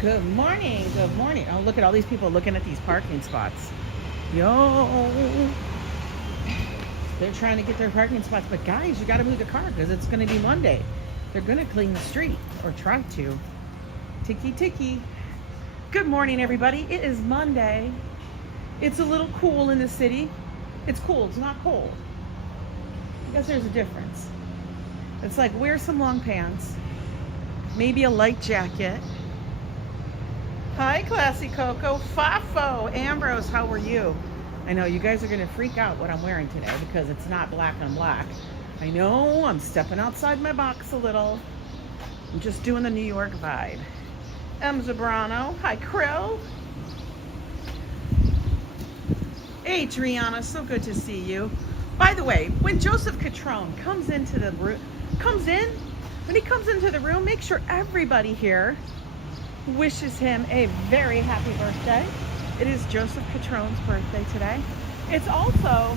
Good morning. Good morning. Oh, look at all these people looking at these parking spots. Yo. They're trying to get their parking spots. But guys, you got to move the car because it's going to be Monday. They're going to clean the street or try to. Ticky, ticky. Good morning, everybody. It is Monday. It's a little cool in the city. It's cool. It's not cold. I guess there's a difference. It's like wear some long pants. Maybe a light jacket. Hi, Classy Coco. Fafo. Ambrose, how are you? I know you guys are going to freak out what I'm wearing today because it's not black on black. I know I'm stepping outside my box a little. I'm just doing the New York vibe. M. Zabrano. Hi, Krill. Hey, Triana. So good to see you. By the way, when Joseph Catrone comes into the room, when he comes into the room, make sure everybody here wishes him a very happy birthday. It is Joseph Catrone's birthday today. It's also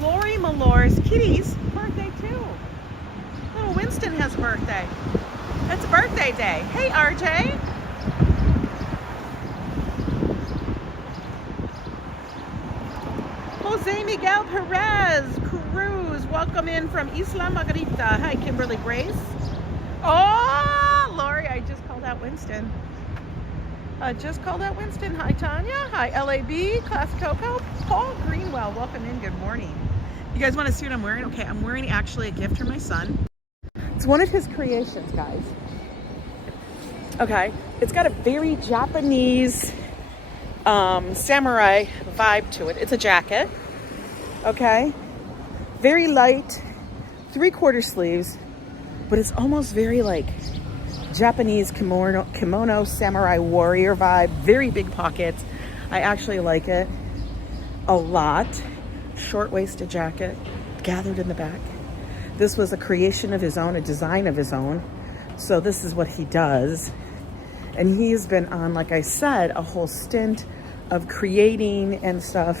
Lori Malore's kitty's birthday too. Little Winston has a birthday. It's birthday day. Hey, RJ. Jose Miguel Perez Cruz, welcome in from Isla Margarita. Hi, Kimberly Grace. Oh, Lori, I just called out Winston. Hi, Tanya. Hi, LAB, Class Coco. Paul Greenwell, welcome in. Good morning. You guys want to see what I'm wearing? Okay, I'm wearing actually a gift from my son. It's one of his creations, guys. Okay, it's got a very Japanese samurai vibe to it. It's a jacket. Okay, very light, 3/4 sleeves, but it's almost very like Japanese kimono samurai warrior vibe. Very big pockets. I actually like it a lot. Short-waisted jacket, gathered in the back. This was a creation of his own, a design of his own. So this is what he does. And he's been on, like I said, a whole stint of creating and stuff.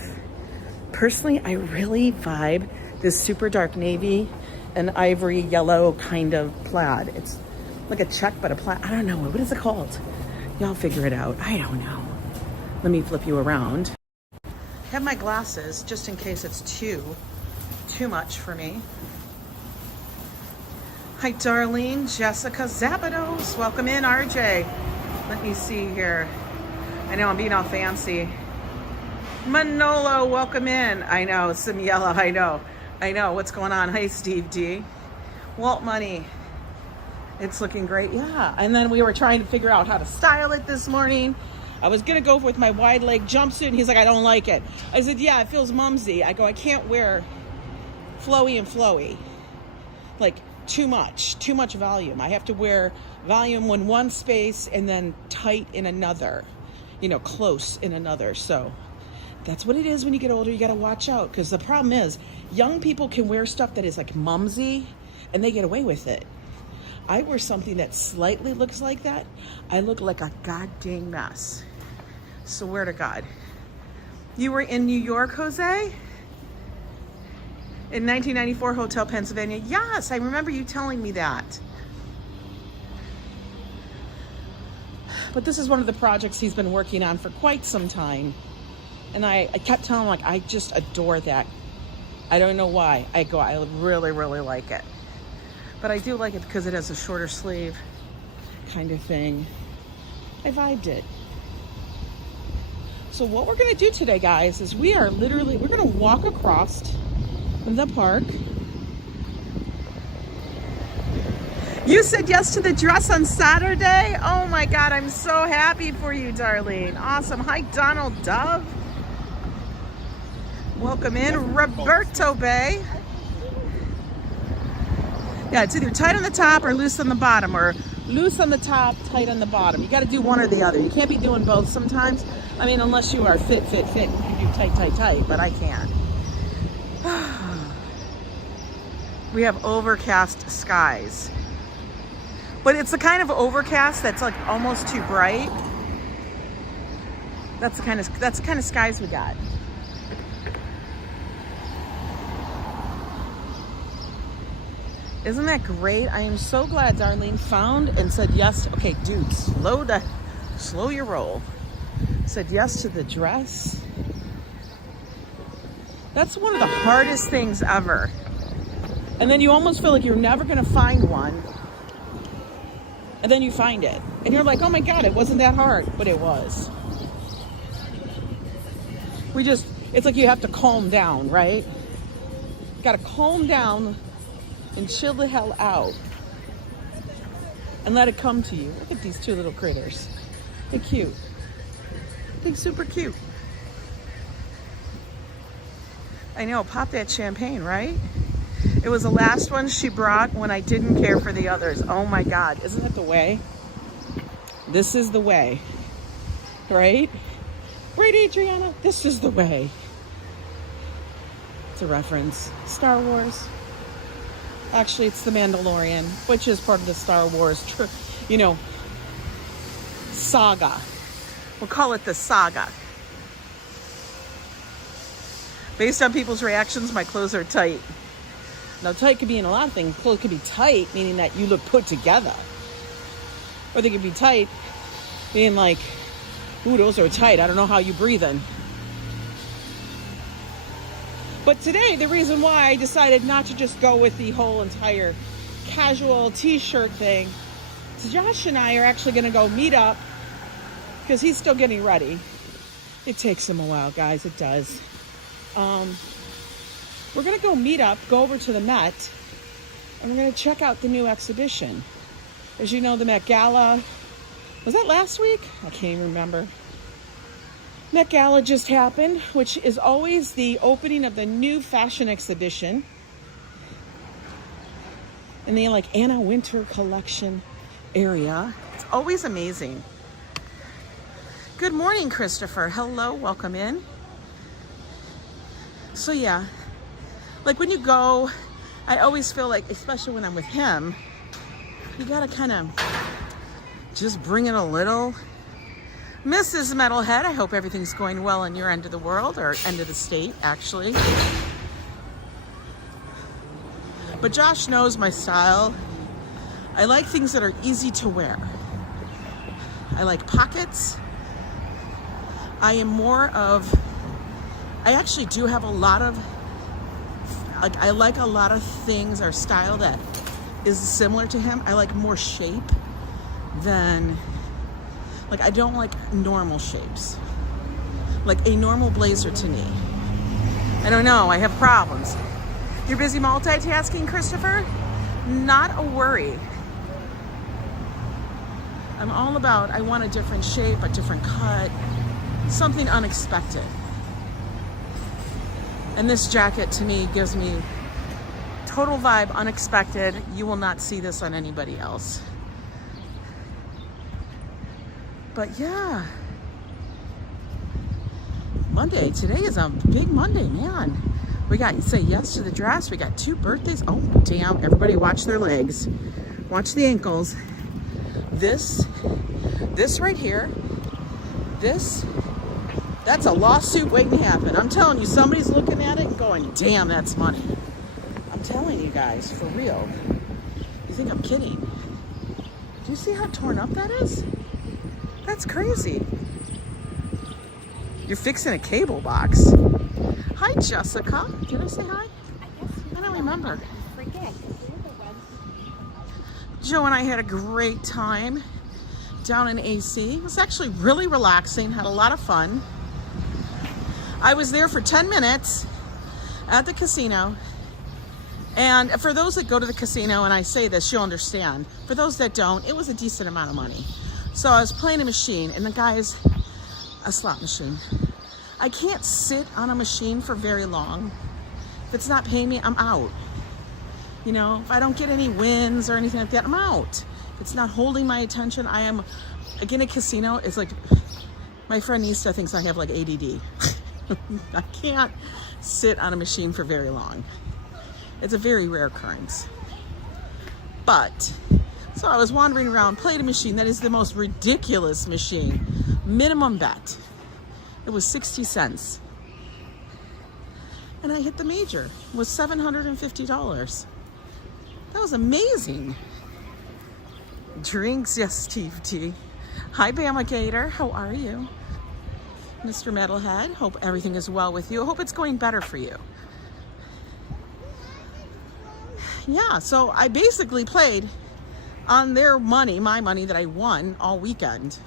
Personally, I really vibe this super dark navy and ivory yellow kind of plaid. It's like a check, but a plaid. I don't know. What is it called? Y'all figure it out. I don't know. Let me flip you around. I have my glasses just in case it's too much for me. Hi, Darlene. Jessica Zabados. Welcome in, RJ. Let me see here. I know I'm being all fancy. Manolo, welcome in. I know, some yellow. I know. What's going on? Hi, Steve D. Walt Money. It's looking great. Yeah. And then we were trying to figure out how to style it this morning. I was going to go with my wide leg jumpsuit, and he's like, I don't like it. I said, yeah, it feels mumsy. I go, I can't wear flowy. Like, too much volume. I have to wear volume in one space and then tight in another, close in another. So that's what it is when you get older. You got to watch out, because the problem is young people can wear stuff that is like mumsy and they get away with it. I wear something that slightly looks like that. I look like a goddamn mess. Swear to God. You were in New York, Jose? In 1994, Hotel Pennsylvania. Yes, I remember you telling me that. But this is one of the projects he's been working on for quite some time. And I kept telling him, like, I just adore that. I don't know why. I really, really like it. But I do like it because it has a shorter sleeve kind of thing. I vibed it. So what we're gonna do today, guys, is we're gonna walk across the park. You said yes to the dress on Saturday? Oh my God, I'm so happy for you, Darlene. Awesome. Hi, Donald Dove. Welcome in, Roberto Bay. Yeah, it's either tight on the top or loose on the bottom, or loose on the top, tight on the bottom. You got to do one or the other. You can't be doing both sometimes. I mean, unless you are fit. You can do tight, but I can't. We have overcast skies. But it's the kind of overcast that's like almost too bright. That's the kind of skies we got. Isn't that great? I am so glad Darlene found and said yes. Okay, dude, slow Slow your roll. Said yes to the dress. That's one of the hardest things ever. And then you almost feel like you're never gonna find one. And then you find it. And you're like, oh my God, it wasn't that hard. But it was. It's like you have to calm down, right? You gotta calm down and chill the hell out. And let it come to you. Look at these two little critters. They're cute. They're super cute. I know, pop that champagne, right? It was the last one she brought when I didn't care for the others. Oh my God, isn't it the way? This is the way, right? Right, Adriana? This is the way. It's a reference. Star Wars. Actually, it's The Mandalorian, which is part of the Star Wars, saga. We'll call it the saga. Based on people's reactions, my clothes are tight. Now, tight could be in a lot of things. Clothes could be tight, meaning that you look put together. Or they could be tight, being like, ooh, those are tight. I don't know how you breathing. But today, the reason why I decided not to just go with the whole entire casual t-shirt thing, so Josh and I are actually going to go meet up because he's still getting ready. It takes him a while, guys. It does. We're going to go meet up, go over to the Met, and we're going to check out the new exhibition. As you know, the Met Gala, was that last week? I can't even remember. Met Gala just happened, which is always the opening of the new fashion exhibition in the Anna Winter collection area. It's always amazing. Good morning, Christopher. Hello, welcome in. So yeah, when you go, I always feel like, especially when I'm with him, you gotta kind of just bring it a little. Mrs. Metalhead, I hope everything's going well in your end of the world, or end of the state, actually. But Josh knows my style. I like things that are easy to wear. I like pockets. I actually do have a lot of, I like a lot of things or style that is similar to him. I like more shape than, I don't like normal shapes. Like a normal blazer to me. I don't know, I have problems. You're busy multitasking, Christopher? Not a worry. I'm all about, I want a different shape, a different cut, something unexpected. And this jacket to me gives me total vibe, unexpected. You will not see this on anybody else. But yeah, Monday, today is a big Monday, man. We got, say yes to the dress. We got 2 birthdays. Oh, damn, everybody watch their legs. Watch the ankles. This right here, that's a lawsuit waiting to happen. I'm telling you, somebody's looking at it and going, damn, that's money. I'm telling you guys, for real. You think I'm kidding? Do you see how torn up that is? That's crazy. You're fixing a cable box. Hi, Jessica. Did I say hi? I don't remember. Joe and I had a great time down in AC. It was actually really relaxing, had a lot of fun. I was there for 10 minutes at the casino. And for those that go to the casino, and I say this, you'll understand. For those that don't, it was a decent amount of money. So I was playing a machine, and the guy's a slot machine. I can't sit on a machine for very long. If it's not paying me, I'm out. You know, if I don't get any wins or anything like that, I'm out. If it's not holding my attention, I am, again, a casino, it's like, my friend Nista thinks I have like ADD. I can't sit on a machine for very long. It's a very rare occurrence. But, so I was wandering around, played a machine that is the most ridiculous machine. Minimum bet. It was 60 cents. And I hit the major. It was $750. That was amazing. Drinks, yes, Steve T. Hi, Bama Gator. How are you? Mr. Metalhead, hope everything is well with you. I hope it's going better for you. Yeah, so I basically played on their money, my money that I won all weekend.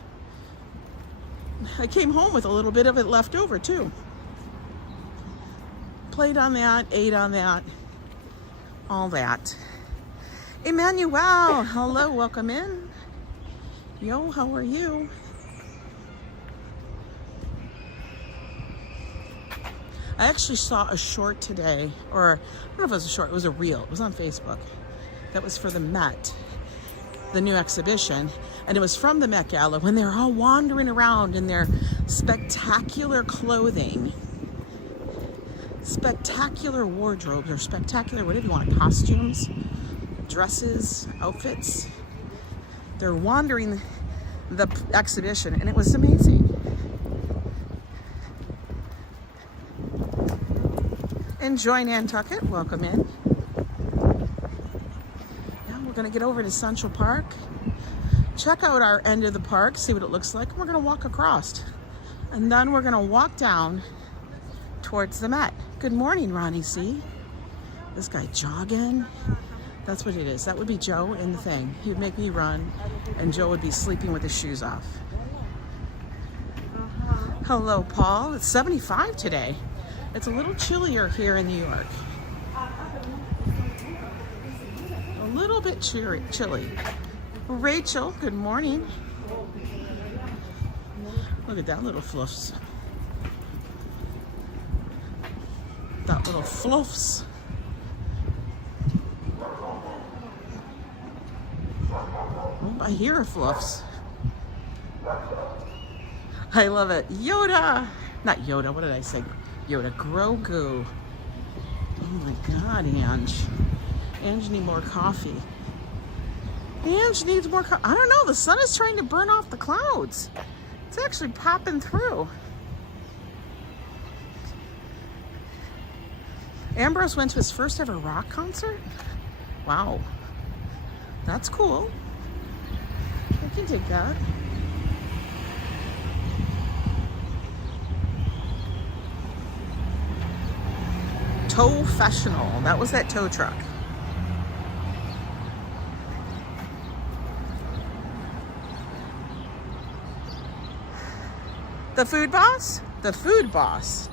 I came home with a little bit of it left over too. Played on that, ate on that, all that. Emmanuel, hello, welcome in. Yo, how are you? I actually saw a short today, or I don't know if it was a short, it was a reel. It was on Facebook. That was for the Met, the new exhibition. And it was from the Met Gala when they were all wandering around in their spectacular clothing, spectacular wardrobes, or spectacular, whatever you want, costumes, dresses, outfits. They're wandering the exhibition, and it was amazing. Enjoy Nantucket, welcome in. Now we're gonna get over to Central Park, check out our end of the park, see what it looks like, and we're gonna walk across. And then we're gonna walk down towards the Met. Good morning, Ronnie C. This guy jogging. That's what it is. That would be Joe in the thing. He would make me run, and Joe would be sleeping with his shoes off. Hello, Paul. It's 75 today. It's a little chillier here in New York. A little bit chilly. Rachel, good morning. Look at that little fluffs. That little fluffs. Oh, I hear fluffs. I love it. Yoda. Not Yoda, what did I say? Yoda, Grogu. Oh my God, Ange. Ange needs more coffee. Ange needs more coffee. I don't know, the sun is trying to burn off the clouds. It's actually popping through. Ambrose went to his first ever rock concert? Wow. That's cool. I can take that. Tow-fessional. That was that tow truck. The food boss? The food boss.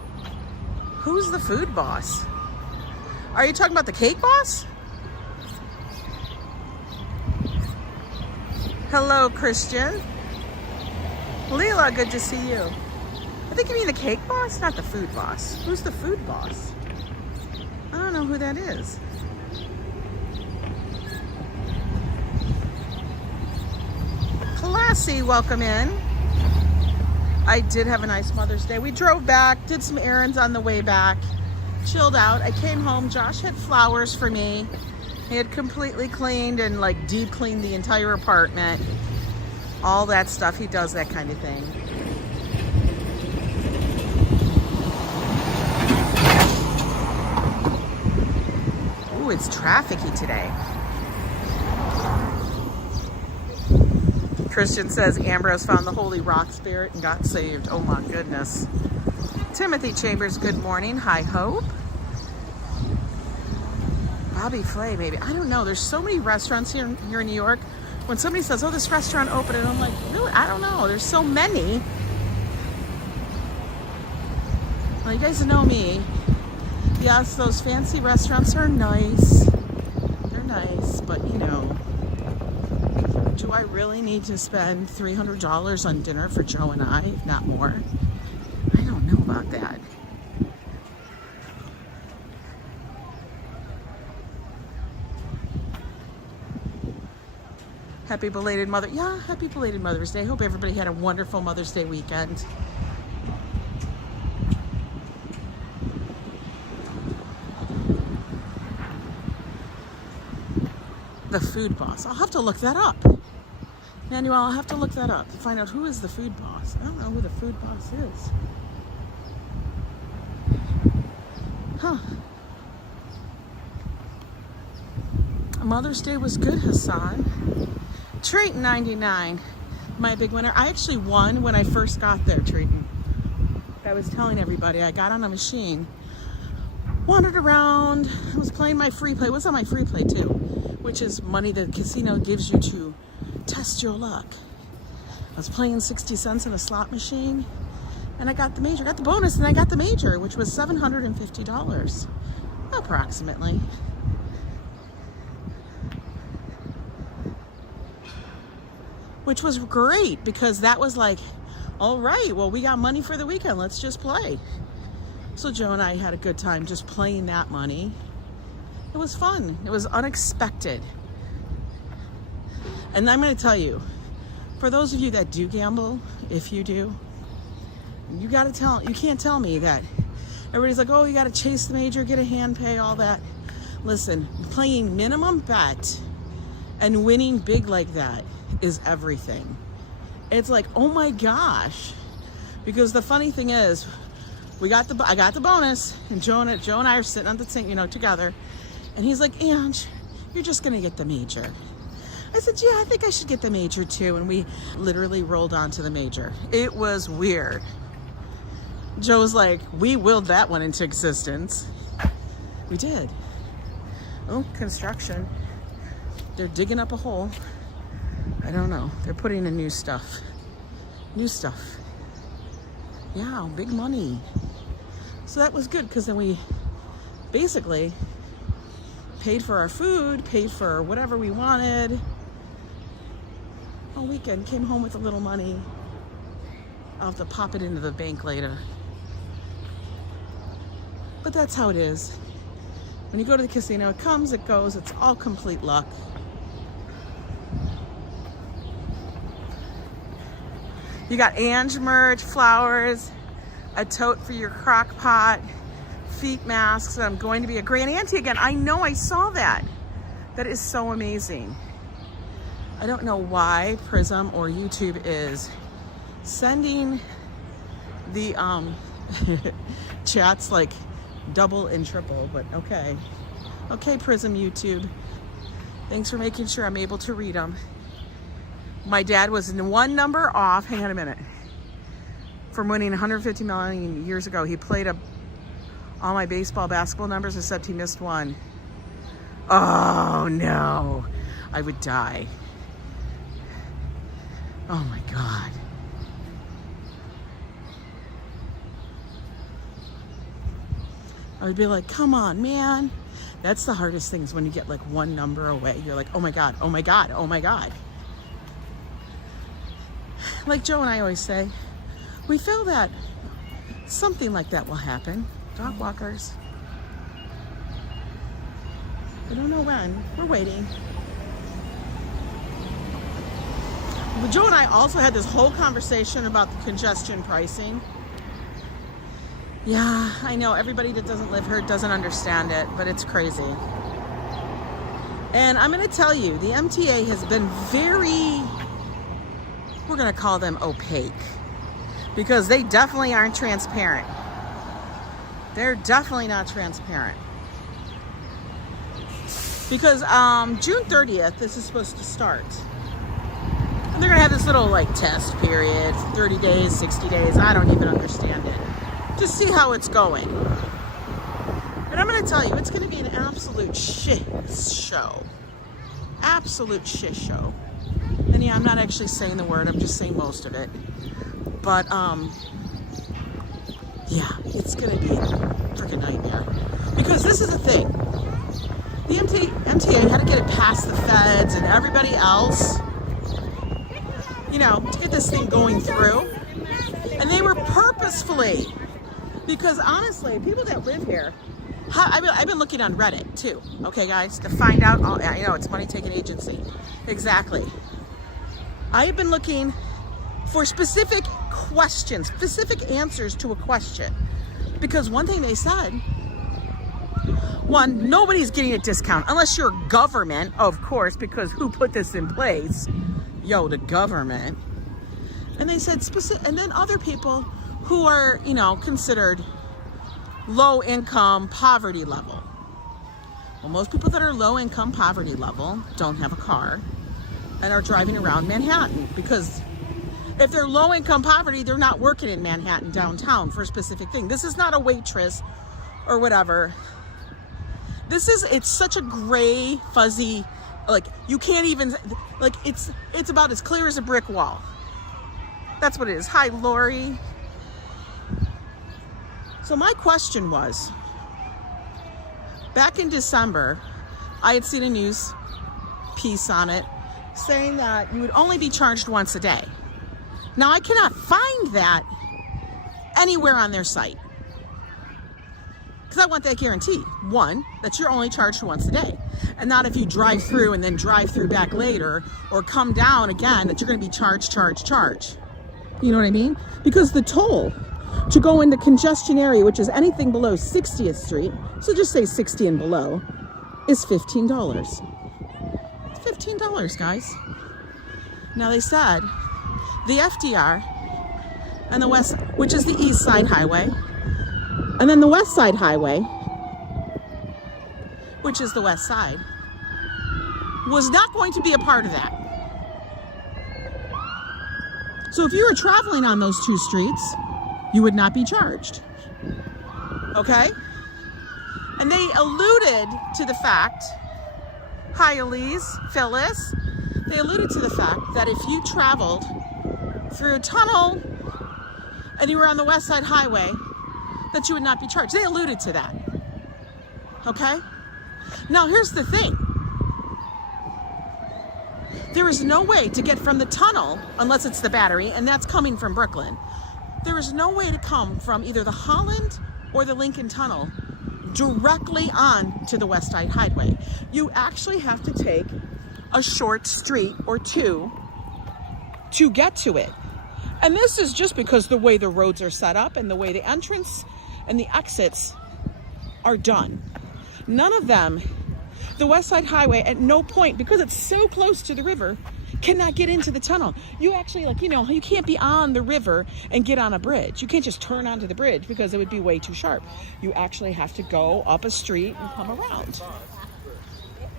Who's the food boss? Are you talking about the cake boss? Hello, Christian. Leela, good to see you. I think you mean the cake boss, not the food boss. Who's the food boss? I don't know who that is. Classy, welcome in. I did have a nice Mother's Day. We drove back, did some errands on the way back, chilled out. I came home, Josh had flowers for me. He had completely cleaned and like deep cleaned the entire apartment. All that stuff, he does that kind of thing. Ooh, it's trafficy today. Christian says Ambrose found the Holy Rock Spirit and got saved. Oh my goodness. Timothy Chambers, good morning. Hi, Hope. Bobby Flay, maybe. I don't know. There's so many restaurants here in New York. When somebody says, oh, this restaurant opened, and I'm like, really? I don't know. There's so many. Well, you guys know me. Yes, those fancy restaurants are nice. They're nice, but you know, do I really need to spend $300 on dinner for Joe and I, if not more? I don't know about that. Happy belated happy belated Mother's Day. Hope everybody had a wonderful Mother's Day weekend. The food boss. I'll have to look that up. Manuel, I'll have to look that up to find out who is the food boss. I don't know who the food boss is. Huh. Mother's Day was good, Hassan. Trait 99. Am I a big winner? I actually won when I first got there, Triton. I was telling everybody, I got on a machine, wandered around, I was playing my free play. What's on my free play too? Which is money that the casino gives you to test your luck. I was playing 60 cents in a slot machine and I got the major, got the bonus, and I got the major, which was $750, approximately. Which was great because that was like, all right, well, we got money for the weekend. Let's just play. So Joe and I had a good time just playing that money. It was fun. It was unexpected. And I'm going to tell you, for those of you that do gamble, if you do, you can't tell me that. Everybody's like, oh, you got to chase the major, get a hand pay, all that. Listen, playing minimum bet and winning big like that is everything. It's like, oh my gosh. Because the funny thing is, I got the bonus, and Joe and I are sitting on the thing, together. And he's like, Ange, you're just gonna get the major. I said, yeah, I think I should get the major too. And we literally rolled onto the major. It was weird. Joe's like, we willed that one into existence. We did. Oh, construction. They're digging up a hole. I don't know. They're putting in new stuff. New stuff. Yeah, big money. So that was good because then we basically paid for our food, paid for whatever we wanted all weekend, came home with a little money. I'll have to pop it into the bank later. But that's how it is. When you go to the casino, it comes, it goes, it's all complete luck. You got Ange merch, flowers, a tote for your crock pot, feet masks. I'm going to be a grand auntie again. I know, I saw that. That is so amazing. I don't know why Prism or YouTube is sending the chats like double and triple, but okay. Okay, Prism YouTube. Thanks for making sure I'm able to read them. My dad was one number off, hang on a minute, from winning 150 million years ago. He played all my baseball, basketball numbers, except he missed one. Oh no, I would die. Oh my God. I would be like, come on, man. That's the hardest thing is when you get like one number away. You're like, oh my God, oh my God, oh my God. Like Joe and I always say, we feel that something like that will happen. Dog walkers. We don't know when. We're waiting. But Joe and I also had this whole conversation about the congestion pricing. Yeah, I know everybody that doesn't live here doesn't understand it, but it's crazy. And I'm going to tell you, the MTA has been very, we're going to call them opaque, because they definitely aren't transparent. They're definitely not transparent. Because June 30th, this is supposed to start. And they're going to have this little like test period, 30 days, 60 days. I don't even understand it. Just see how it's going. But I'm going to tell you, it's going to be an absolute shit show. Absolute shit show. And yeah, I'm not actually saying the word, I'm just saying most of it. But yeah, it's going to be a freaking nightmare. Because this is the thing. The MTA had to get it past the feds and everybody else, you know, to get this thing going through. And they were purposefully, because honestly, people that live here, I've been looking on Reddit too, okay guys, to find out, you know, it's money taking agency. Exactly. I've been looking for specific questions, specific answers to a question. Because one thing they said, one, nobody's getting a discount unless you're government, of course, because who put this in place? Yo, the government. And they said specific, and then other people who are, you know, considered low income poverty level. Well, most people that are low income poverty level don't have a car and are driving around Manhattan because If they're low income poverty, they're not working in Manhattan downtown for a specific thing. This is not a waitress or whatever. It's such a gray, fuzzy, like you can't even, like it's about as clear as a brick wall. That's what it is. Hi, Lori. So my question was, back in December, I had seen a news piece on it saying that you would only be charged once a day. Now I cannot find that anywhere on their site because I want that guarantee. One, that you're only charged once a day, and not if you drive through and then drive through back later or come down again that you're going to be charged. You know what I mean? Because the toll to go into Congestion area, which is anything below 60th Street, so just say 60 and below, is $15. It's $15, guys. Now they said the FDR and the West, which is the East Side Highway, and then the West Side Highway, which is the West Side, was not going to be a part of that. So if you were traveling on those two streets, you would not be charged. Okay? And they alluded to the fact, hi Elise, Phyllis, they alluded to the fact that if you traveled through a tunnel and you were on the West Side Highway, that you would not be charged. They alluded to that. Okay? Now here's the thing. There is no way to get from the tunnel, unless it's the Battery, and that's coming from Brooklyn. There is no way to come from either the Holland or the Lincoln Tunnel directly on to the West Side Highway. You actually have to take a short street or two to get to it. And this is just because the way the roads are set up and the way the entrance and the exits are done. None of them, the West Side Highway at no point, because it's so close to the river, cannot get into the tunnel. You actually, like, you know, you can't be on the river and get on a bridge. You can't just turn onto the bridge because it would be way too sharp. You actually have to go up a street and come around.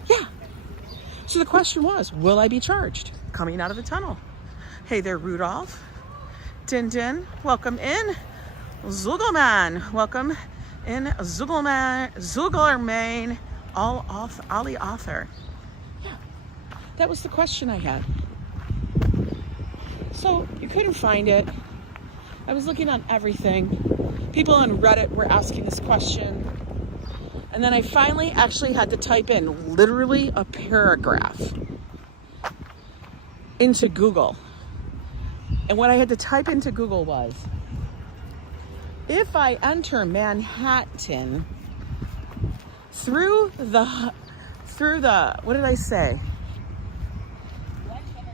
Yeah. So the question was, will I be charged coming out of the tunnel? Hey there, Rudolph. Din Din, welcome in. Zugelman, welcome in. Zugelman, Ali author. That was the question I had. So you couldn't find it. I was looking on everything. People on Reddit were asking this question. And then I finally actually had to type in literally a paragraph into Google. And what I had to type into Google was, if I enter Manhattan through the, what did I say?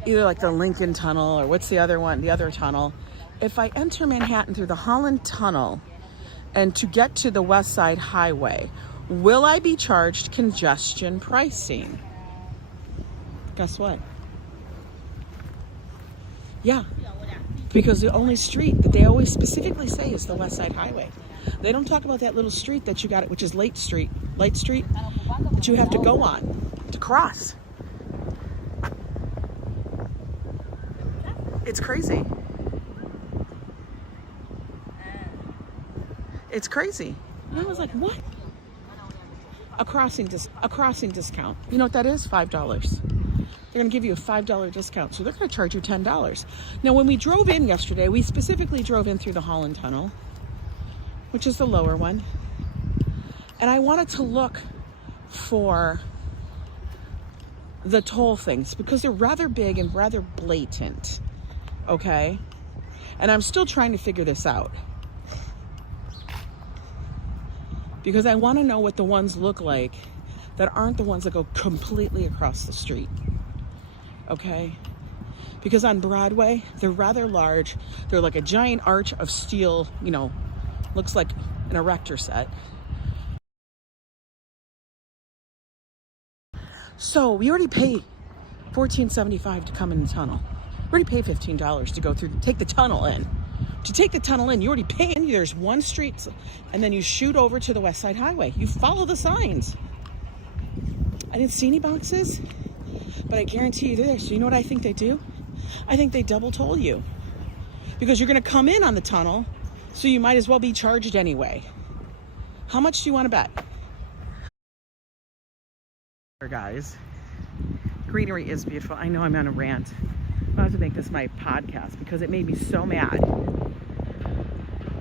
Either like the Lincoln Tunnel or what's the other one? The other tunnel. If I enter Manhattan through the Holland Tunnel and to get to the West Side Highway, will I be charged congestion pricing? Guess what? Yeah, because the only street that they always specifically say is the West Side Highway. They don't talk about that little street that you got, which is Light Street, that you have to go on to cross. It's crazy. It's crazy. And I was like, what? A crossing discount. You know what that is? $5. They're going to give you a $5 discount. So they're going to charge you $10. Now, when we drove in yesterday, we specifically drove in through the Holland Tunnel, which is the lower one. And I wanted to look for the toll things because they're rather big and rather blatant. Okay? And I'm still trying to figure this out. Because I want to know what the ones look like that aren't the ones that go completely across the street. Okay? Because on Broadway, they're rather large. They're like a giant arch of steel, you know, looks like an erector set. So we already pay $14.75 to come in the tunnel. We already pay $15 to go through, take the tunnel in. To take the tunnel in, you already pay in. There's one street, and then you shoot over to the West Side Highway. You follow the signs. I didn't see any boxes, but I guarantee you they're there. So you know what I think they do? I think they double toll you. because you're going to come in on the tunnel, so you might as well be charged anyway. How much do you want to bet? Guys, greenery is beautiful. I know I'm on a rant. I have to make this my podcast because it made me so mad.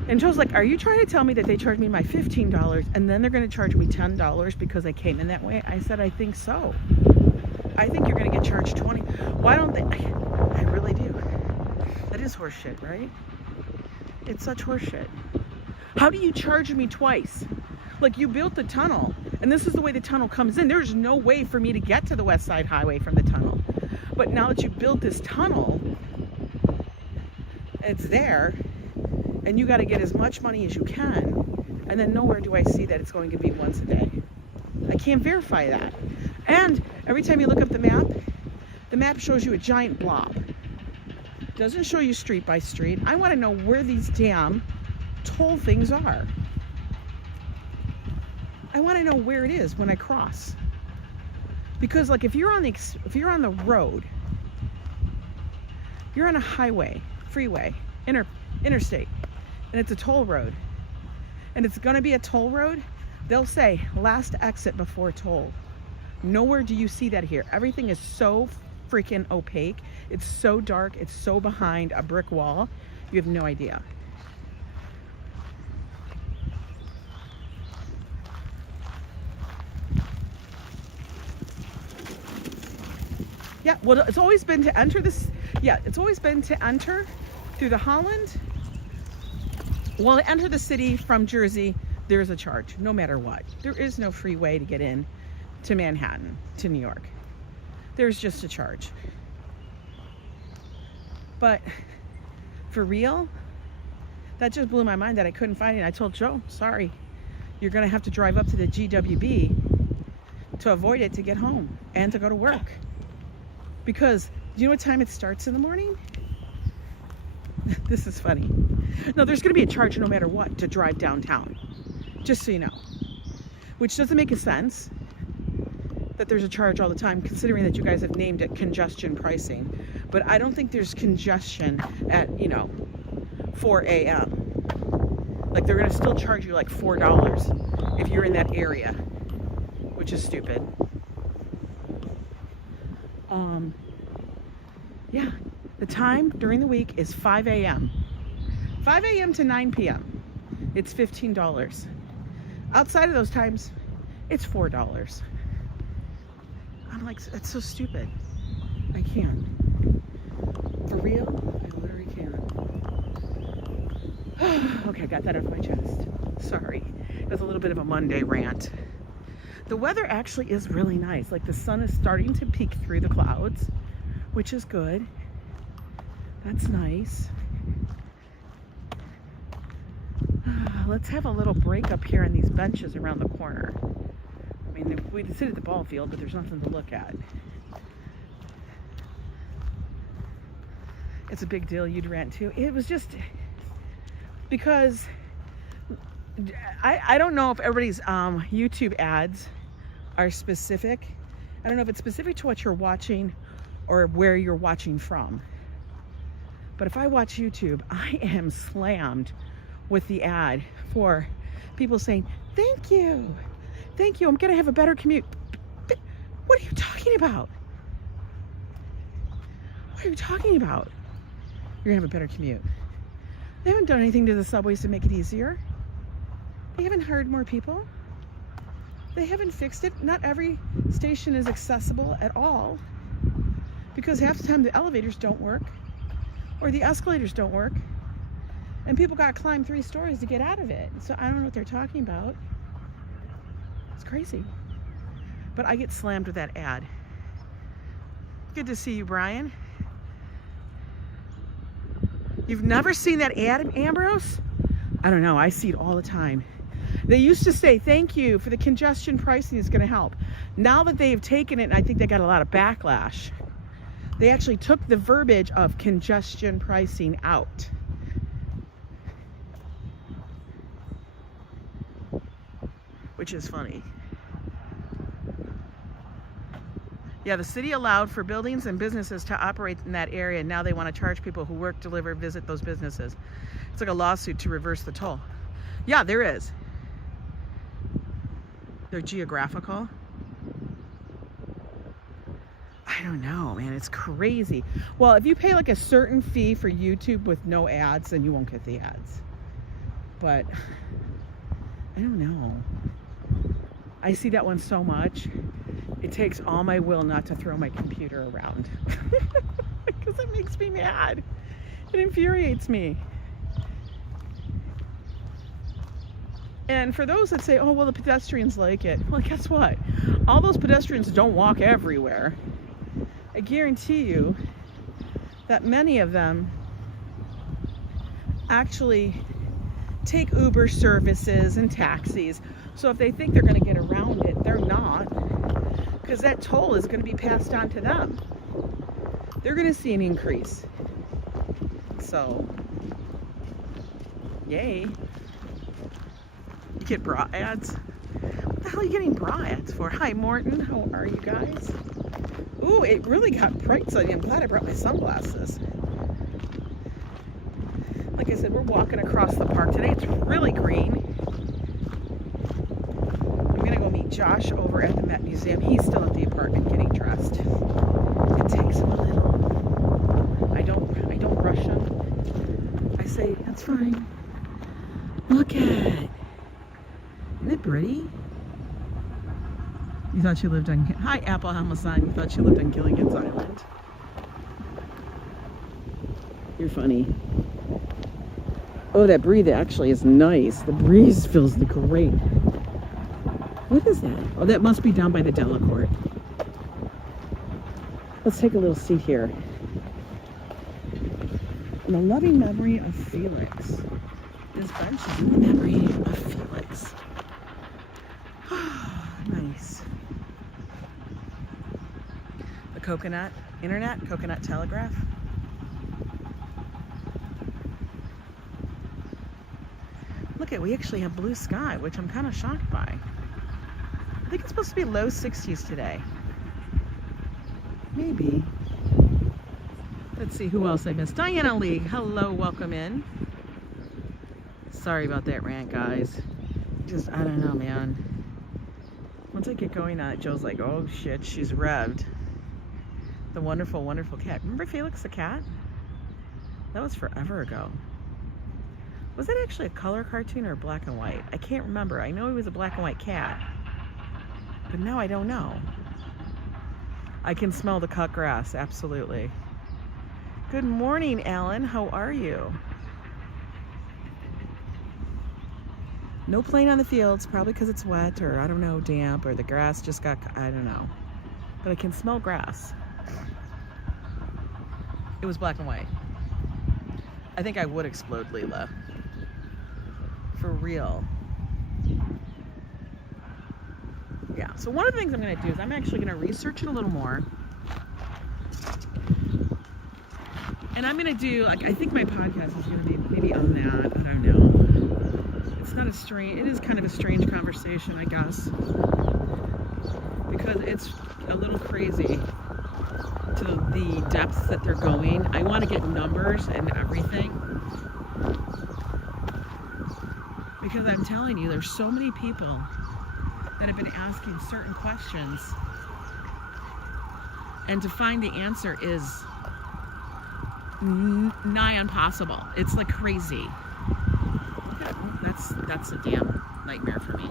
And Joe's like, are you trying to tell me that they charged me my $15 and then they're going to charge me $10 because I came in that way? I said, I think so. I think you're going to get charged $20. Why don't they? I really do. That is horseshit, right? It's such horseshit. How do you charge me twice? Like, you built the tunnel, and this is the way the tunnel comes in. There's no way for me to get to the West Side Highway from the tunnel. But now that you built this tunnel, it's there, and you got to get as much money as you can, and then nowhere do I see that it's going to be once a day. I can't verify that. And every time you look up the map shows you a giant blob. It doesn't show you street by street. I want to know where these damn toll things are. I want to know where it is when I cross. Because like if you're on the road, you're on a highway, freeway, interstate, and it's a toll road, and it's going to be a toll road, they'll say last exit before toll. Nowhere do you see that here. Everything is so freaking opaque. It's so dark. It's so behind a brick wall. You have no idea. Yeah, well, it's always been to enter this. Yeah, it's always been to enter through the Holland. Well, to enter the city from Jersey, there's a charge, no matter what. There is no free way to get in to Manhattan, to New York. There's just a charge. But for real, that just blew my mind that I couldn't find it. I told Joe, sorry, you're gonna have to drive up to the GWB to avoid it to get home and to go to work. Because do you know what time it starts in the morning? This is funny. No, there's going to be a charge no matter what to drive downtown. Just so you know. Which doesn't make a sense that there's a charge all the time, considering that you guys have named it congestion pricing. But I don't think there's congestion at, 4 a.m. Like, they're going to still charge you like $4 if you're in that area, which is stupid. Yeah, the time during the week is 5 a.m. 5 a.m. to 9 p.m. It's $15. Outside of those times, it's $4. I'm like, that's so stupid. I can't. For real? I literally can't. Okay, I got that off my chest. Sorry. It was a little bit of a Monday rant. The weather actually is really nice. Like, the sun is starting to peek through the clouds, which is good. That's nice. Let's have a little break up here on these benches around the corner. I mean, we could sit at the ball field, but there's nothing to look at. It's a big deal you'd rant too. It was just because I don't know if everybody's YouTube ads are specific. I don't know if it's specific to what you're watching or where you're watching from. But if I watch YouTube, I am slammed with the ad for people saying, thank you, I'm gonna have a better commute. What are you talking about? What are you talking about? You're gonna have a better commute. They haven't done anything to the subways to make it easier. They haven't hired more people. They haven't fixed it. Not every station is accessible at all, because half the time the elevators don't work or the escalators don't work, and people got to climb 3 stories to get out of it. So I don't know what they're talking about. It's crazy. But I get slammed with that ad. Good to see you, Brian. You've never seen that ad, Ambrose? I don't know. I see it all the time. They used to say, thank you for the congestion pricing is going to help. Now that they've taken it, and I think they got a lot of backlash, they actually took the verbiage of congestion pricing out. Which is funny. Yeah, the city allowed for buildings and businesses to operate in that area, and now they want to charge people who work, deliver, visit those businesses. It's like a lawsuit to reverse the toll. Yeah, there is. They're geographical. I don't know, man. It's crazy. Well, if you pay like a certain fee for YouTube with no ads, then you won't get the ads. But I don't know. I see that one so much. It takes all my will not to throw my computer around. Because it makes me mad. It infuriates me. And for those that say, oh, well, the pedestrians like it. Well, guess what? All those pedestrians don't walk everywhere. I guarantee you that many of them actually take Uber services and taxis. So if they think they're going to get around it, they're not. Because that toll is going to be passed on to them. They're going to see an increase. So, yay. You get bra ads? What the hell are you getting bra ads for? Hi, Morton. How are you guys? Ooh, it really got bright, so I'm glad I brought my sunglasses. Like I said, we're walking across the park today. It's really green. I'm gonna go meet Josh over at the Met Museum. He's still at the apartment getting dressed. It takes him a little. I don't rush him. I say, that's fine. Look at it. Isn't it pretty? You thought you lived on... Hi, Apple Hamasan. You thought you lived on Gilligan's Island. You're funny. Oh, that breeze actually is nice. The breeze feels great. What is that? Oh, that must be down by the Delacorte. Let's take a little seat here. In the loving memory of Felix. This bench is in the memory of Felix. Nice. The coconut internet, coconut telegraph. Look at, we actually have blue sky, which I'm kind of shocked by. I think it's supposed to be low 60s today. Maybe. Let's see who else I missed. Diana Lee, hello, welcome in. Sorry about that rant, guys. Just, I don't know, man. Once I get going on it, Joe's like, oh shit, she's revved. The wonderful, wonderful cat. Remember Felix the cat? That was forever ago. Was that actually a color cartoon or black and white? I can't remember. I know he was a black and white cat. But now I don't know. I can smell the cut grass, absolutely. Good morning, Alan. How are you? No playing on the fields, probably because it's wet or, I don't know, damp, or the grass just got, I don't know. But I can smell grass. It was black and white. I think I would explode, Leela. For real. Yeah, so one of the things I'm going to do is I'm actually going to research it a little more. And I'm going to do, like, I think my podcast is going to be maybe on that. I don't know. It's not a strange, it is kind of a strange conversation, I guess. Because it's a little crazy to the depths that they're going. I want to get numbers and everything. Because I'm telling you, there's so many people that have been asking certain questions, and to find the answer is nigh impossible. It's like crazy. That's a damn nightmare for me.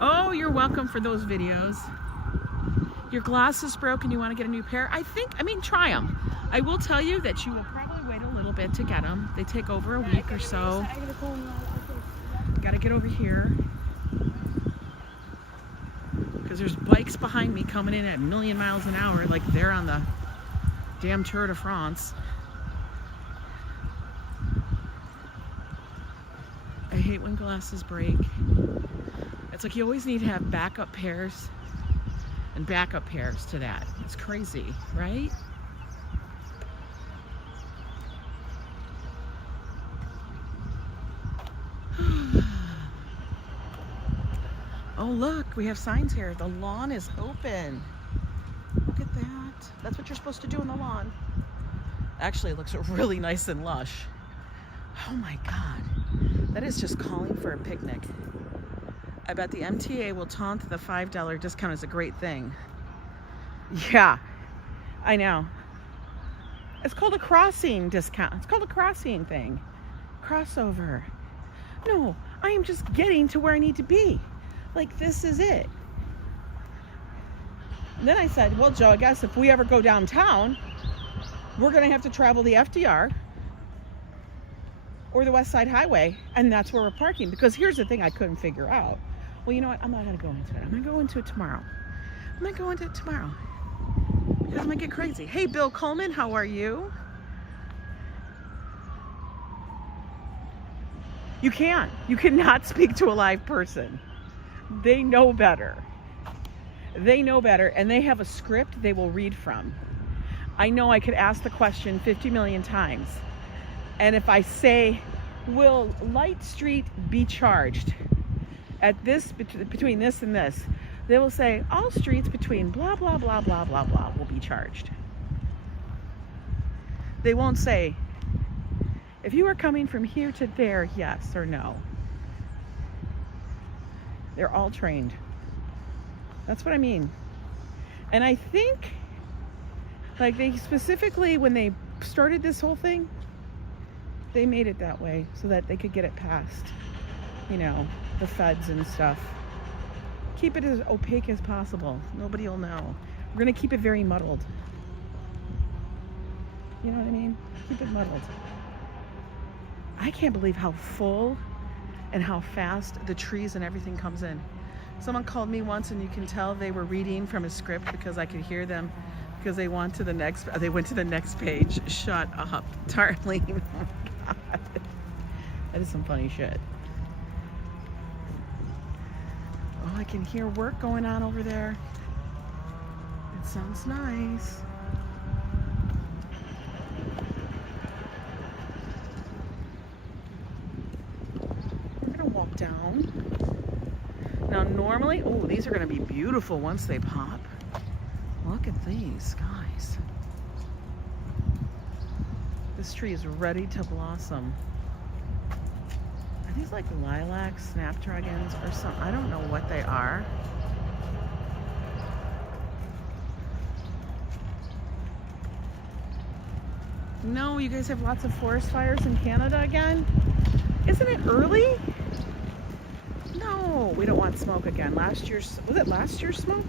Oh, you're welcome for those videos. Your glasses broke and you want to get a new pair? I mean, try them. I will tell you that you will probably wait a little bit to get them. They take over a week or so. Gotta get over here. Because there's bikes behind me coming in at 1,000,000 miles an hour, like they're on the damn Tour de France. I hate when glasses break. It's like you always need to have backup pairs and backup pairs to that. It's crazy, right? Oh look, we have signs here. The lawn is open. Look at that. That's what you're supposed to do on the lawn. Actually, it looks really nice and lush. Oh my God. That is just calling for a picnic. I bet the MTA will taunt the $5 discount as a great thing. Yeah, I know. It's called a crossing discount. It's called a crossing thing. Crossover. No, I am just getting to where I need to be. Like, this is it. And then I said, well, Joe, I guess if we ever go downtown, we're going to have to travel the FDR or the West Side Highway, and that's where we're parking. Because here's the thing I couldn't figure out. Well, you know what? I'm not going to go into it. I'm going to go into it tomorrow. I'm going to go into it tomorrow. Because it might get crazy. Hey, Bill Coleman, how are you? You can't. You cannot speak to a live person. They know better. They know better, and they have a script they will read from. I know I could ask the question 50 million times. And if I say, will Light Street be charged at this, between this and this, they will say, all streets between blah, blah, blah, blah, blah, blah will be charged. They won't say, if you are coming from here to there, yes or no. They're all trained. That's what I mean. And I think, like, they specifically, when they started this whole thing, they made it that way so that they could get it past, you know, the feds and stuff. Keep it as opaque as possible. Nobody will know. We're going to keep it very muddled. You know what I mean? Keep it muddled. I can't believe how full and how fast the trees and everything comes in. Someone called me once, and you can tell they were reading from a script because I could hear them, because they went to the next page. Shut up, Darlene. Oh my God. That is some funny shit. Oh, I can hear work going on over there. It sounds nice. We're gonna walk down. Now normally, oh, these are gonna be beautiful once they pop. Look at these, guys. This tree is ready to blossom. Are these like lilac snapdragons or something? I don't know what they are. No, you guys have lots of forest fires in Canada again? Isn't it early? No, we don't want smoke again. Last year's, was it last year's smoke?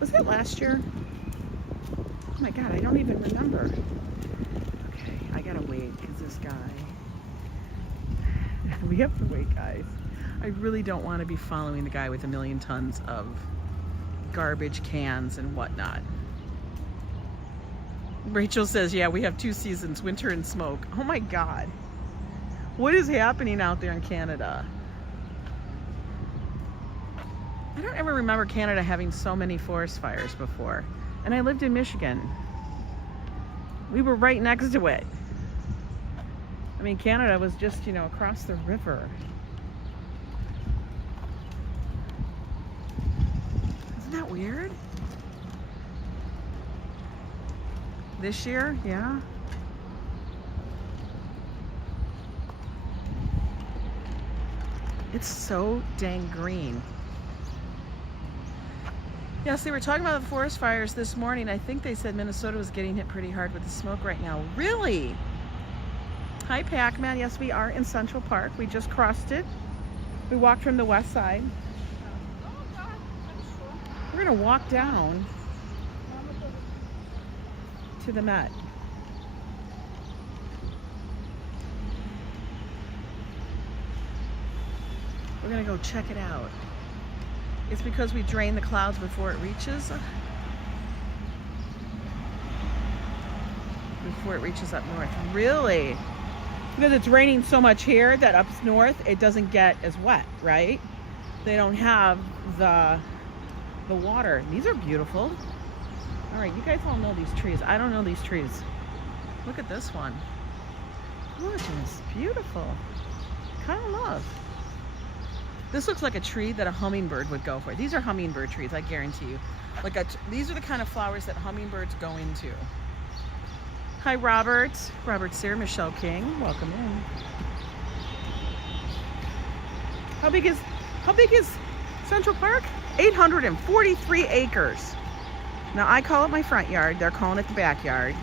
Was it last year? Oh my God, I don't even remember. Okay, I gotta wait because this guy, we have to wait, guys. I really don't want to be following the guy with 1 million tons of garbage cans and whatnot. Rachel says, yeah, we have 2 seasons, winter and smoke. Oh my God. What is happening out there in Canada? I don't ever remember Canada having so many forest fires before. And I lived in Michigan. We were right next to it. I mean, Canada was just, you know, across the river. Isn't that weird? This year, yeah. It's so dang green. Yes, they were talking about the forest fires this morning. I think they said Minnesota was getting hit pretty hard with the smoke right now. Really? Hi, Pac-Man. Yes, we are in Central Park. We just crossed it. We walked from the west side. We're going to walk down to the Met. We're going to go check it out. It's because we drain the clouds before it reaches up north. Really? Because it's raining so much here that up north it doesn't get as wet, right? They don't have the water. These are beautiful. All right, you guys all know these trees. I don't know these trees. Look at this one. Gorgeous, beautiful. Kind of love. This looks like a tree that a hummingbird would go for. These are hummingbird trees, I guarantee you. These are the kind of flowers that hummingbirds go into. Hi, Robert. Robert's here. Michelle King, welcome in. How big is Central Park? 843 acres. Now I call it my front yard. They're calling it the backyard.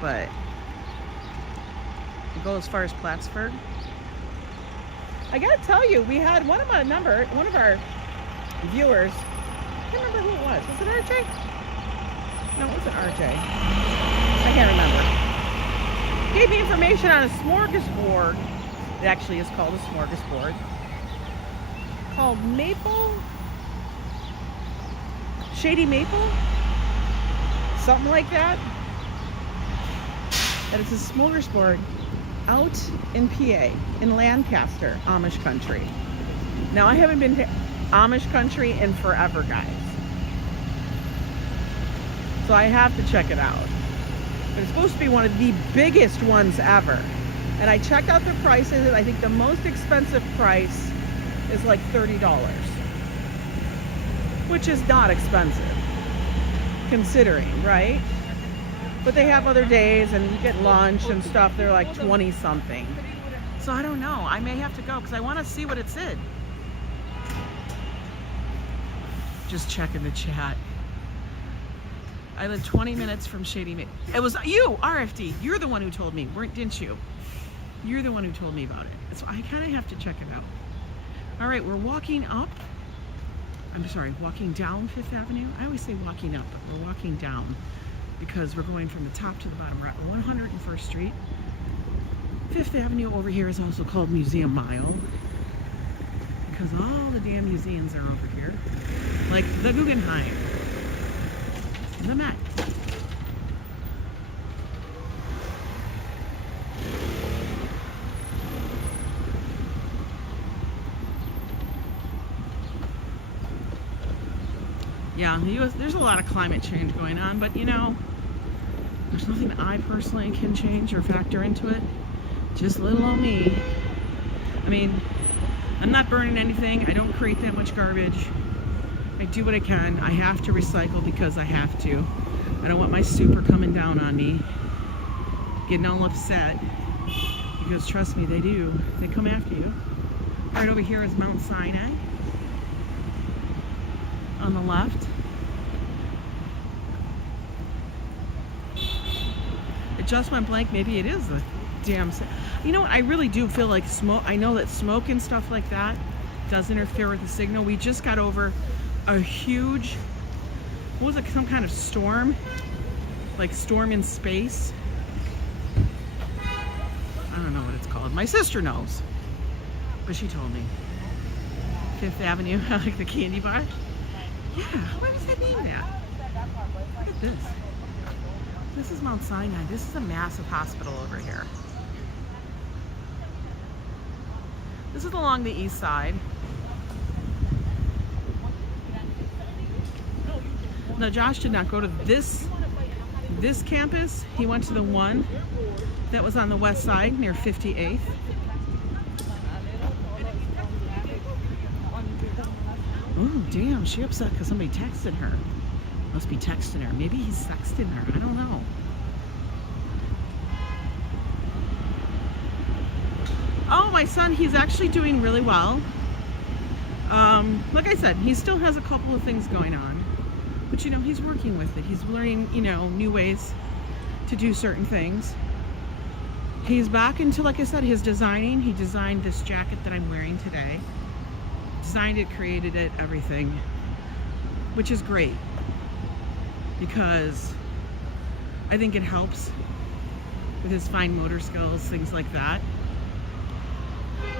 But we go as far as Plattsburgh. I gotta tell you, we had one of our viewers. I can't remember who it was. Was it RJ? No, it wasn't RJ. I can't remember. Gave me information on a smorgasbord. It actually is called a smorgasbord. Called Shady Maple? Something like that. That is a smorgasbord out in PA, in Lancaster, Amish country. Now, I haven't been to Amish country in forever, guys. So I have to check it out. But it's supposed to be one of the biggest ones ever. And I checked out the prices, and I think the most expensive price is like $30. Which is not expensive, considering, right? But they have other days, and you get lunch and stuff. They're like 20 something. So I don't know. I may have to go because I want to see what it's in. Just checking the chat. I live 20 minutes from Shady Maple. It was you, RFD. You're the one who told me, didn't you? You're the one who told me about it. So I kind of have to check it out. All right, we're walking up. I'm sorry, walking down Fifth Avenue. I always say walking up, but we're walking down because we're going from the top to the bottom. We're at 101st Street. Fifth Avenue over here is also called Museum Mile because all the damn museums are over here. Like the Guggenheim, the Met. Yeah, there's a lot of climate change going on, but you know, there's nothing I personally can change or factor into it. Just little old me. I mean, I'm not burning anything. I don't create that much garbage. I do what I can. I have to recycle because I have to. I don't want my super coming down on me, getting all upset, because trust me, they do. They come after you. Right over here is Mount Sinai. On the left. It just went blank. Maybe it is the damn. You know what? I really do feel like smoke. I know that smoke and stuff like that does interfere with the signal. We just got over a huge, what was it? Some kind of storm, like storm in space. I don't know what it's called. My sister knows, but she told me. Fifth Avenue, like the candy bar. Yeah, why does that mean that? Look at this. This is Mount Sinai. This is a massive hospital over here. This is along the east side. No, Josh did not go to this campus. He went to the one that was on the west side near 58th. Oh, damn, she upset because somebody texted her. Must be texting her. Maybe he's sexting her. I don't know. Oh, my son, he's actually doing really well. Like I said, he still has a couple of things going on. But, you know, he's working with it. He's learning, you know, new ways to do certain things. He's back into, like I said, his designing. He designed this jacket that I'm wearing today. Designed it, created it, everything, which is great because I think it helps with his fine motor skills, things like that.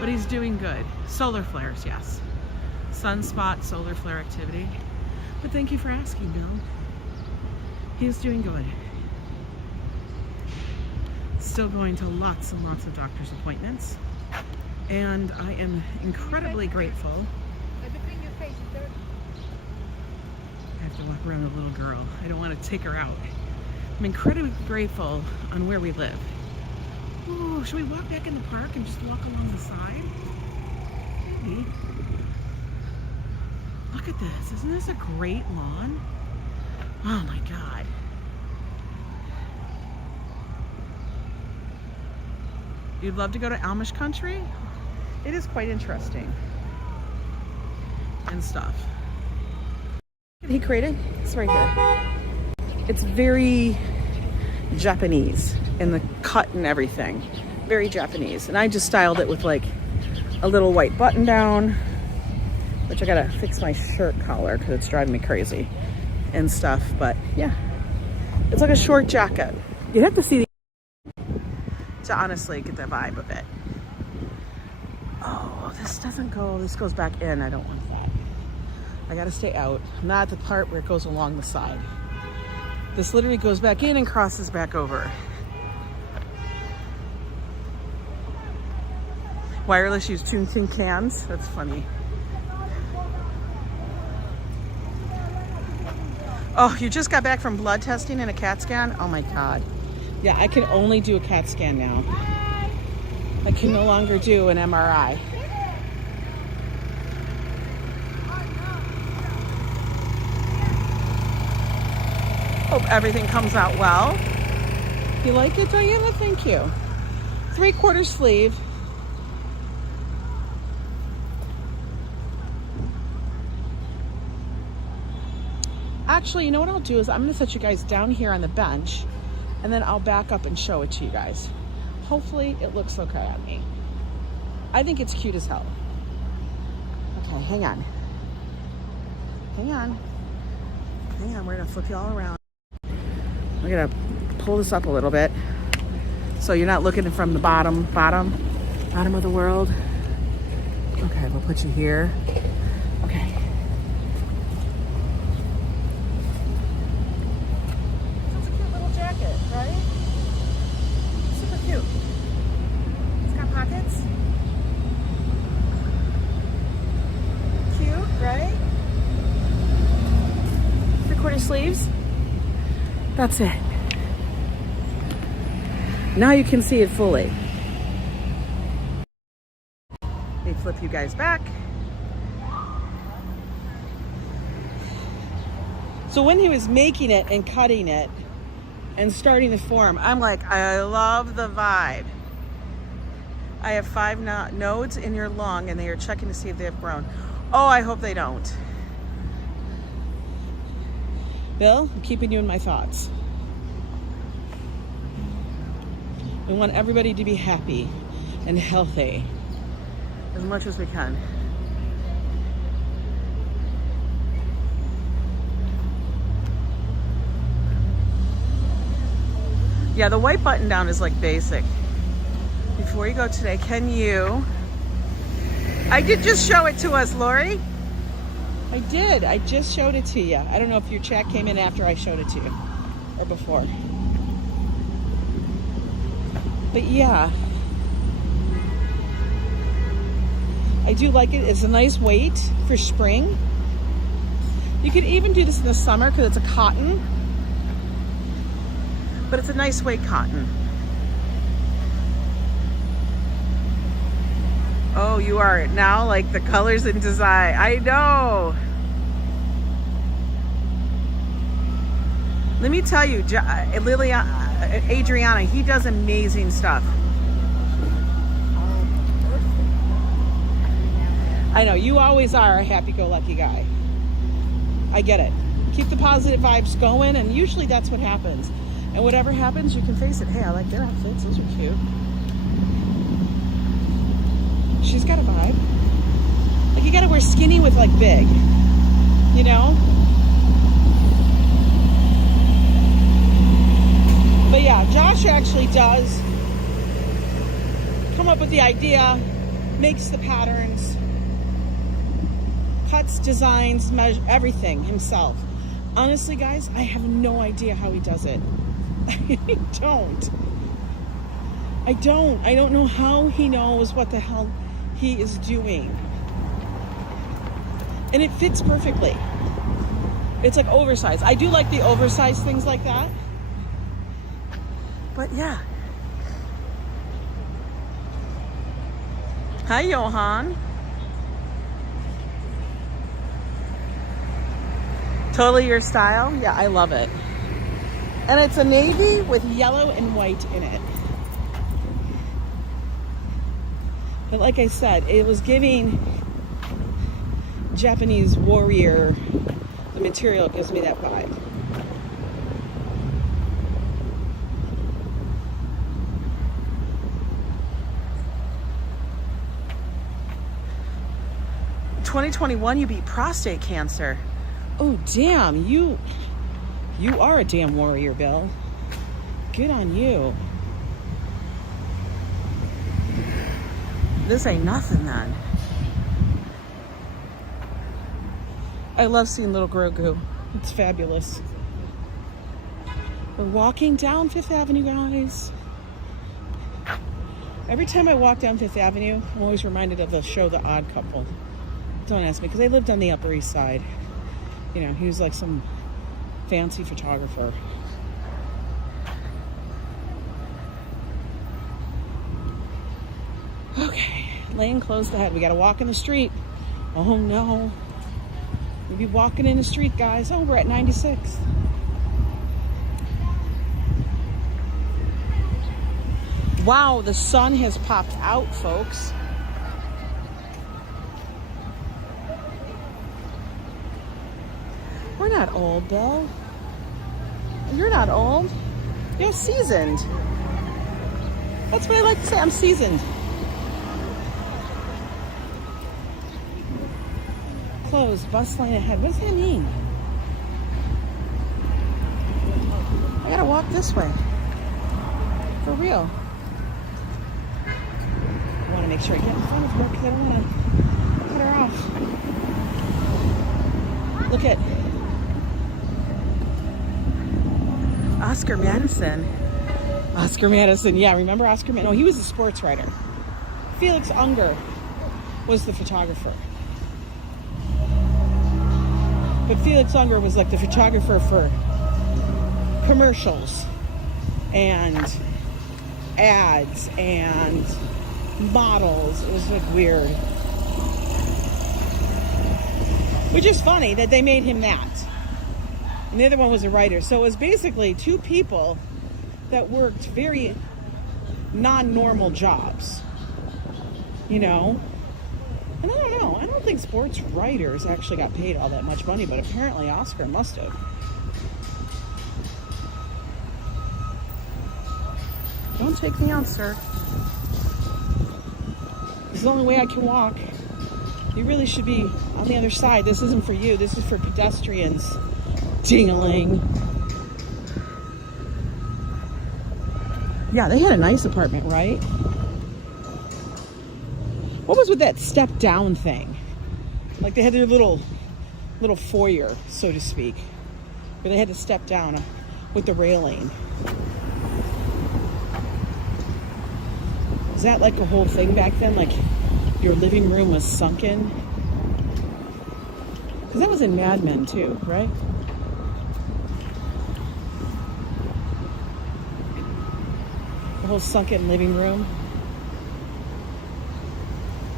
But he's doing good. Solar flares, yes. Sunspot, solar flare activity. But thank you for asking, Bill. He's doing good. Still going to lots and lots of doctor's appointments. And I am incredibly grateful. I have to walk around a little girl. I don't want to take her out. I'm incredibly grateful on where we live. Oh, should we walk back in the park and just walk along the side? Maybe. Look at this. Isn't this a great lawn? Oh my God. You'd love to go to Amish country? It is quite interesting and stuff. He created, it's right here. It's very Japanese in the cut and everything. Very Japanese. And I just styled it with like a little white button down, which I gotta fix my shirt collar because it's driving me crazy and stuff. But yeah, it's like a short jacket. You'd have to see to honestly get the vibe of it. Oh, this doesn't go, this goes back in. I don't want that. I gotta stay out. I'm not at the part where it goes along the side. This literally goes back in and crosses back over. Wireless use tune tin cans. That's funny. Oh, you just got back from blood testing and a CAT scan? Oh my God. Yeah, I can only do a CAT scan now. I can no longer do an MRI. Hope everything comes out well. You like it, Diana? Thank you. 3/4 sleeve. Actually, you know what I'll do is I'm gonna set you guys down here on the bench and then I'll back up and show it to you guys. Hopefully it looks okay on me. I think it's cute as hell. Okay, hang on. Hang on. Hang on, we're gonna flip you all around. We're gonna pull this up a little bit so you're not looking from the bottom of the world. Okay, we'll put you here. Okay. That's a cute little jacket, right? Super cute. It's got pockets. Cute, right? 3/4 sleeves. That's it. Now you can see it fully. Let me flip you guys back. So when he was making it and cutting it and starting the form, I'm like, I love the vibe. I have 5 nodes in your lung and they are checking to see if they have grown. Oh, I hope they don't. Bill, I'm keeping you in my thoughts. We want everybody to be happy and healthy as much as we can. Yeah, the white button down is like basic. Before you go today, can you? I did just show it to us, Lori. I did. I just showed it to you. I don't know if your chat came in after I showed it to you or before. But yeah, I do like it. It's a nice weight for spring. You could even do this in the summer because it's a cotton, but it's a nice weight cotton. Oh, you are now like the colors and design. I know. Let me tell you, Adriana, he does amazing stuff. I know, you always are a happy-go-lucky guy. I get it. Keep the positive vibes going, and usually that's what happens. And whatever happens, you can face it. Hey, I like their outfits. Those are cute. She's got a vibe. Like, you gotta wear skinny with, like, big. You know? But yeah, Josh actually does come up with the idea, makes the patterns, cuts, designs, measure, everything himself. Honestly, guys, I have no idea how he does it. I don't. I don't know how he knows what the hell he is doing. And it fits perfectly. It's like oversized. I do like the oversized things like that. But yeah. Hi, Johan. Totally your style? Yeah, I love it. And it's a navy with yellow and white in it. But like I said, it was giving Japanese warrior. The material gives me that vibe. In 2021, you beat prostate cancer. Oh, damn, you are a damn warrior, Bill. Good on you. This ain't nothing then. I love seeing little Grogu. It's fabulous. We're walking down Fifth Avenue, guys. Every time I walk down Fifth Avenue, I'm always reminded of the show The Odd Couple. Don't ask me, because I lived on the Upper East Side. You know, he was like some fancy photographer. Okay, lane closed ahead. We gotta walk in the street. Oh no. We'll be walking in the street, guys. Oh, we're at 96. Wow, the sun has popped out, folks. We're not old, Bill. You're not old. You're seasoned. That's what I like to say. I'm seasoned. Closed. Bus lane ahead. What does that mean? I gotta walk this way. For real. I want to make sure I get in front of her because I don't want to cut her off. Look at Oscar Madison. Oscar Madison. Yeah, remember Oscar Madison? No, he was a sports writer. Felix Unger was the photographer. But Felix Unger was like the photographer for commercials and ads and models. It was like weird. Which is funny that they made him that. And the other one was a writer. So it was basically two people that worked very non-normal jobs. You know? And I don't know. I don't think sports writers actually got paid all that much money, but apparently Oscar must have. Don't take me out, sir. This is the only way I can walk. You really should be on the other side. This isn't for you. This is for pedestrians. Ding-a-ling. Yeah, they had a nice apartment, right? What was with that step down thing? Like they had their little foyer, so to speak, where they had to step down with the railing. Was that like a whole thing back then? Like your living room was sunken? Because that was in Mad Men too, right? The whole sunken living room.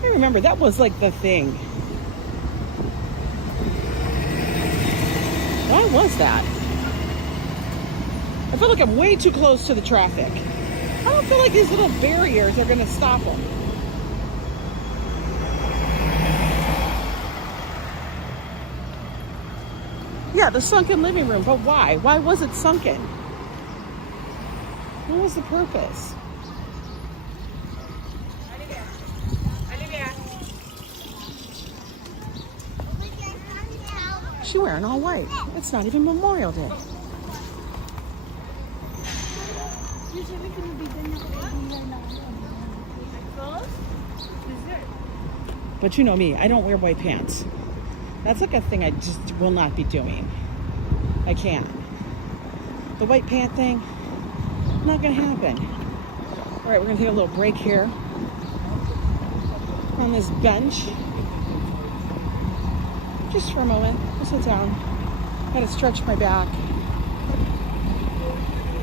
I remember that was like the thing. Why was that? I feel like I'm way too close to the traffic. I don't feel like these little barriers are going to stop them. Yeah, the sunken living room, but why? Why was it sunken? What was the purpose? She's wearing all white. It's not even Memorial Day. But you know me, I don't wear white pants. That's like a thing I just will not be doing. I can't. The white pant thing, not gonna happen. All right, we're gonna take a little break here on this bench. Just for a moment. I'll sit down. Gotta stretch my back.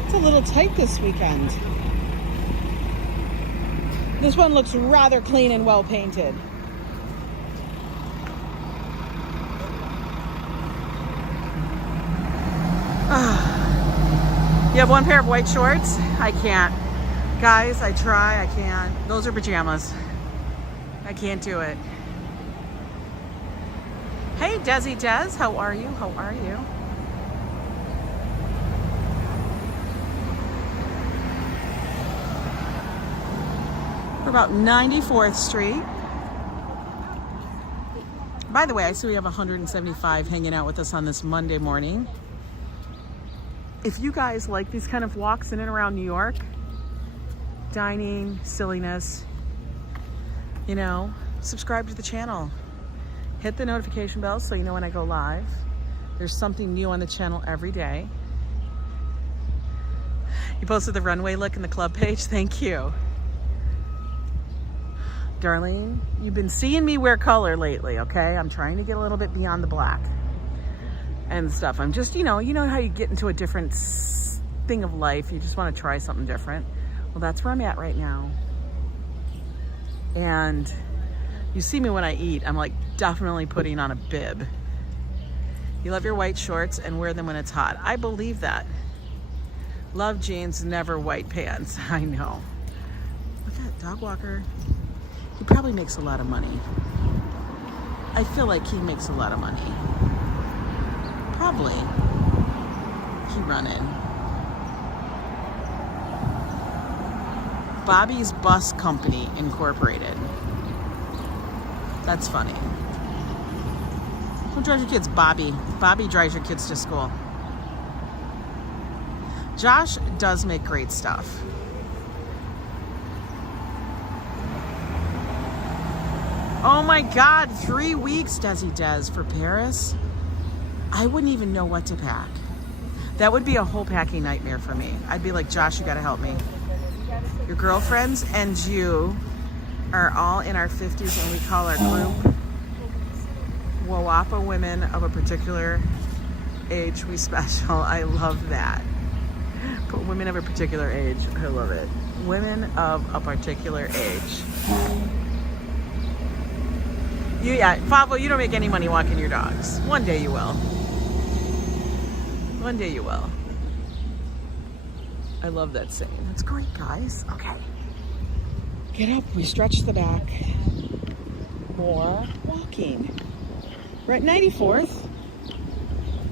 It's a little tight this weekend. This one looks rather clean and well painted. You have one pair of white shorts? I can't. Guys, I try, I can't. Those are pajamas. I can't do it. Hey, Desi Des, how are you? How are you? We're about 94th Street. By the way, I see we have 175 hanging out with us on this Monday morning. If you guys like these kind of walks in and around New York, dining, silliness, you know, subscribe to the channel. Hit the notification bell so you know when I go live. There's something new on the channel every day. You posted the runway look in the club page. Thank you. Darlene, you've been seeing me wear color lately, okay? I'm trying to get a little bit beyond the black and stuff. I'm just, you know how you get into a different thing of life. You just want to try something different. Well, that's where I'm at right now. And you see me when I eat, I'm like definitely putting on a bib. You love your white shorts and wear them when it's hot. I believe that. Love jeans, never white pants. I know. Look at that dog walker. He probably makes a lot of money. I feel like he makes a lot of money. Probably. He running. Bobby's Bus Company Incorporated. That's funny. Who drives your kids? Bobby. Bobby drives your kids to school. Josh does make great stuff. Oh my God, 3 weeks, Desi Des, for Paris. I wouldn't even know what to pack. That would be a whole packing nightmare for me. I'd be like, Josh, you gotta help me. Your girlfriends and you are all in our 50s and we call our group Wawapa women of a particular age. We special. I love that. But women of a particular age. I love it. Women of a particular age. Yeah, Favo, you don't make any money walking your dogs. One day you will. One day you will. I love that saying. That's great, guys. Okay. Get up. We stretch the back. More walking. We're at 94th.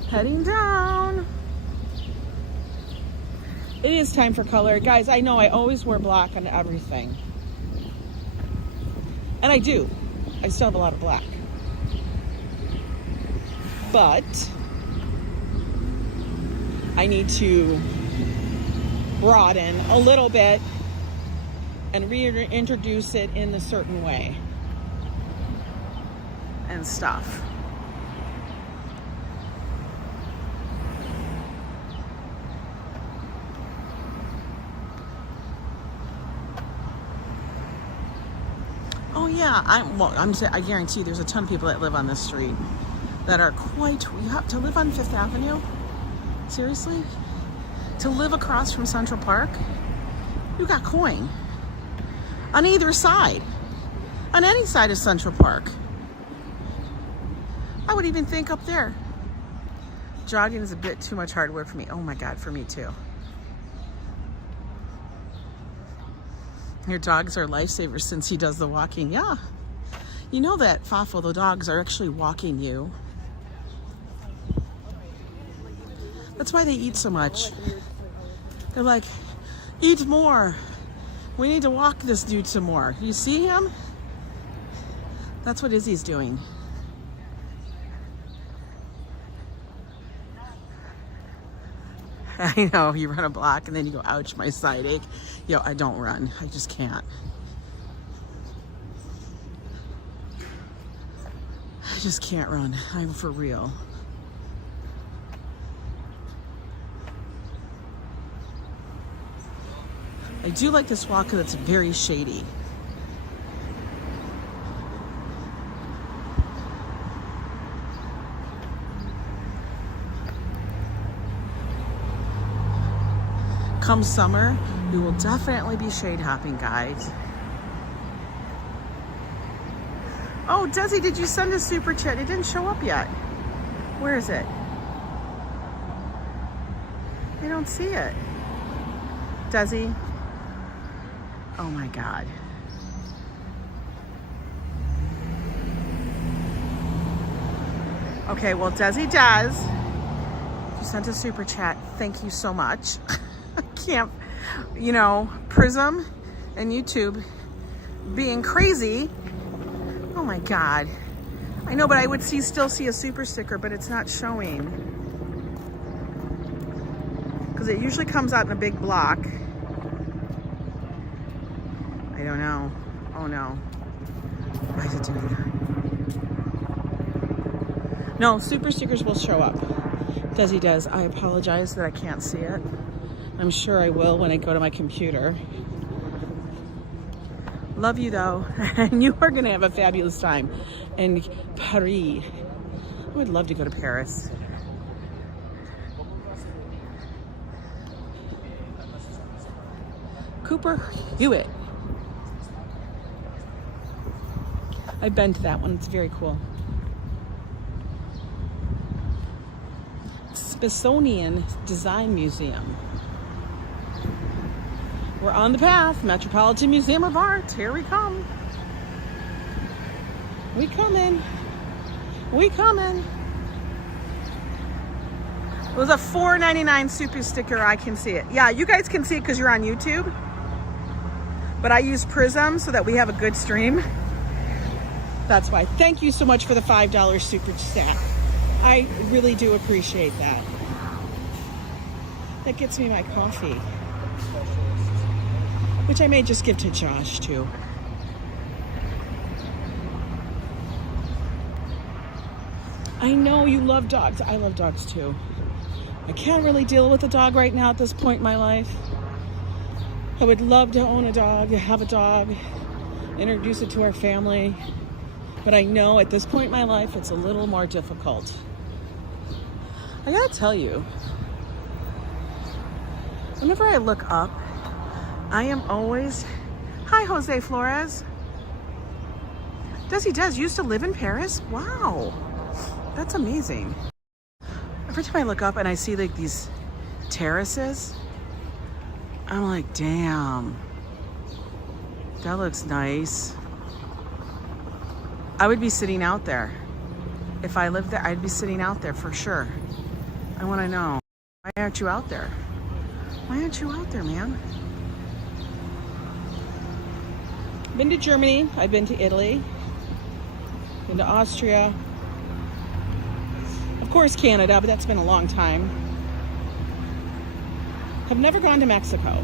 Heading down. It is time for color. Guys, I know I always wear black on everything. And I do. I still have a lot of black. But I need to broaden a little bit and reintroduce it in a certain way and stuff. Oh yeah, I guarantee you there's a ton of people that live on this street that are quite, you have to live on Fifth Avenue? Seriously? To live across from Central Park? You got coin. On either side. On any side of Central Park. I would even think up there. Jogging is a bit too much hard work for me. Oh my God, for me too. Your dogs are lifesavers since he does the walking. Yeah. You know that, Fafo, the dogs are actually walking you. That's why they eat so much. They're like, eat more. We need to walk this dude some more. You see him? That's what Izzy's doing. I know, you run a block and then you go, ouch, my side ache. Yo, I don't run. I just can't. I just can't run. I'm for real. I do like this walk because it's very shady. Come summer, we will definitely be shade hopping, guys. Oh, Desi, did you send a super chat? It didn't show up yet. Where is it? I don't see it. Desi? Oh my God. Okay, well, Desi does. You sent a super chat. Thank you so much. I can't, you know, Prism and YouTube being crazy. Oh my God. I know, but I would still see a super sticker, but it's not showing. Because it usually comes out in a big block. I don't know. Oh no. Why is it doing that? No, super stickers will show up. Desi does. I apologize that I can't see it. I'm sure I will when I go to my computer. Love you though. And you are going to have a fabulous time in Paris. I would love to go to Paris. Cooper Hewitt. I've been to that one. It's very cool. Smithsonian Design Museum. We're on the path. Metropolitan Museum of Art. Here we come. We coming. We coming. It was a $4.99 super sticker. I can see it. Yeah, you guys can see it because you're on YouTube. But I use Prism so that we have a good stream. That's why. Thank you so much for the $5 super chat. I really do appreciate that. That gets me my coffee, which I may just give to Josh too. I know you love dogs. I love dogs too. I can't really deal with a dog right now at this point in my life. I would love to own a dog, have a dog, introduce it to our family. But I know at this point in my life, it's a little more difficult. I gotta tell you, whenever I look up, I am always, hi Jose Flores. Desi used to live in Paris? Wow, that's amazing. Every time I look up and I see like these terraces, I'm like, damn, that looks nice. I would be sitting out there. If I lived there, I'd be sitting out there for sure. I want to know, why aren't you out there? Why aren't you out there, man? Been to Germany. I've been to Italy. Been to Austria. Of course, Canada, but that's been a long time. I've never gone to Mexico.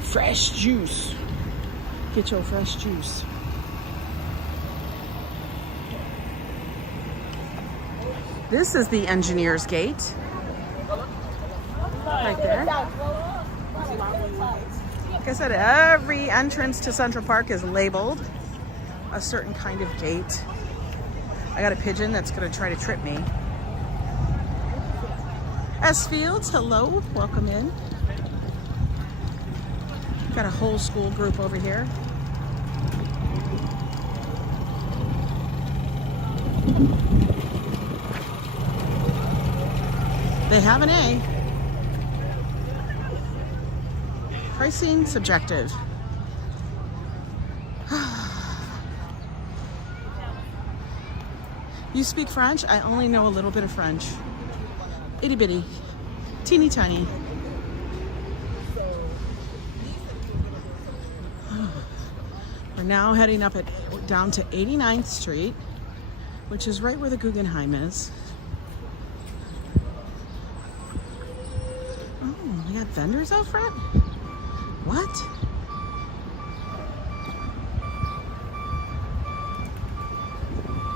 Fresh juice. Get your fresh juice. This is the Engineer's Gate. Right there. Like I said, every entrance to Central Park is labeled a certain kind of gate. I got a pigeon that's going to try to trip me. S. Fields, hello. Welcome in. Got a whole school group over here. They have an A. Pricing subjective. You speak French? I only know a little bit of French. Itty bitty. Teeny tiny. We're now heading up down to 89th Street, which is right where the Guggenheim is. Oh, we got vendors out front? What?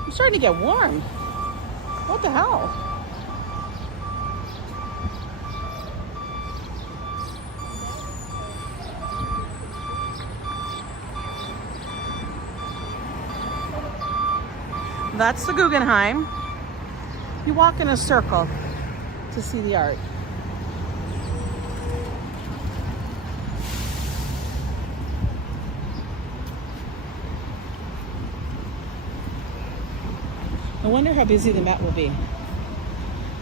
I'm starting to get warm. What the hell? That's the Guggenheim. You walk in a circle to see the art. I wonder how busy the Met will be.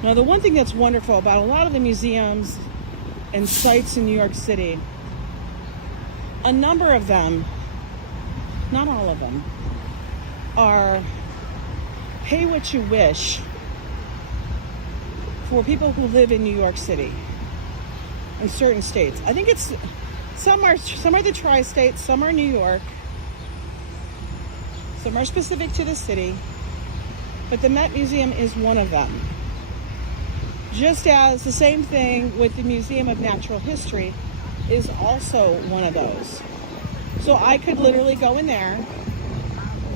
Now, the one thing that's wonderful about a lot of the museums and sites in New York City, a number of them, not all of them, are pay what you wish for people who live in New York City in certain states. I think it's some are the tri-states, some are New York, some are specific to the city, but the Met Museum is one of them. Just as the same thing with the Museum of Natural History is also one of those. So I could literally go in there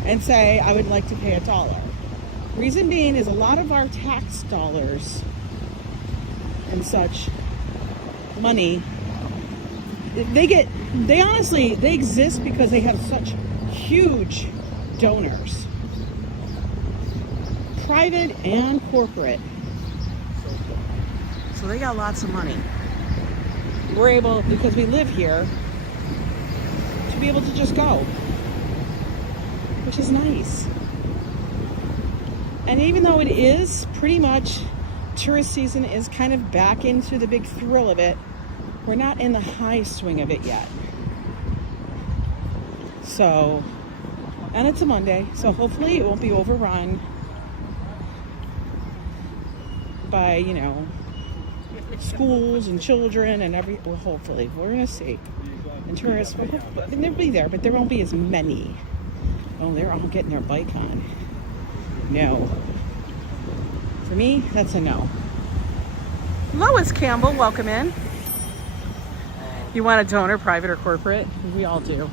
and say, I would like to pay $1. Reason being is a lot of our tax dollars and such money, they honestly exist because they have such huge donors, private and corporate. So they got lots of money. We're able, because we live here, to be able to just go, which is nice. And even though it is pretty much, tourist season is kind of back into the big thrill of it, we're not in the high swing of it yet. So, and it's a Monday, so hopefully it won't be overrun by, you know, schools and children and well, hopefully we're gonna see. And tourists, they'll be there, but there won't be as many. Oh, they're all getting their bike on. No. For me, that's a no. Lois Campbell, welcome in. You want a donor, private or corporate? We all do.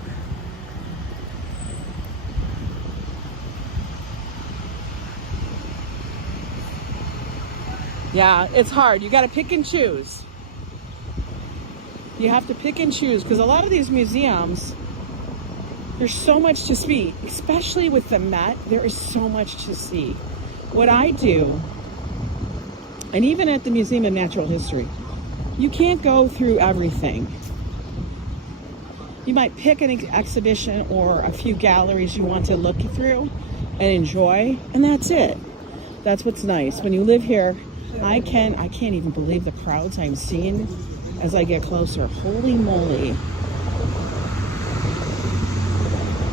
Yeah, it's hard. You got to pick and choose. You have to pick and choose because a lot of these museums, there's so much to see, especially with the Met. There is so much to see. What I do, and even at the Museum of Natural History, you can't go through everything. You might pick an exhibition or a few galleries you want to look through and enjoy, and that's it. That's what's nice. When you live here, I can't even believe the crowds I'm seeing as I get closer. Holy moly.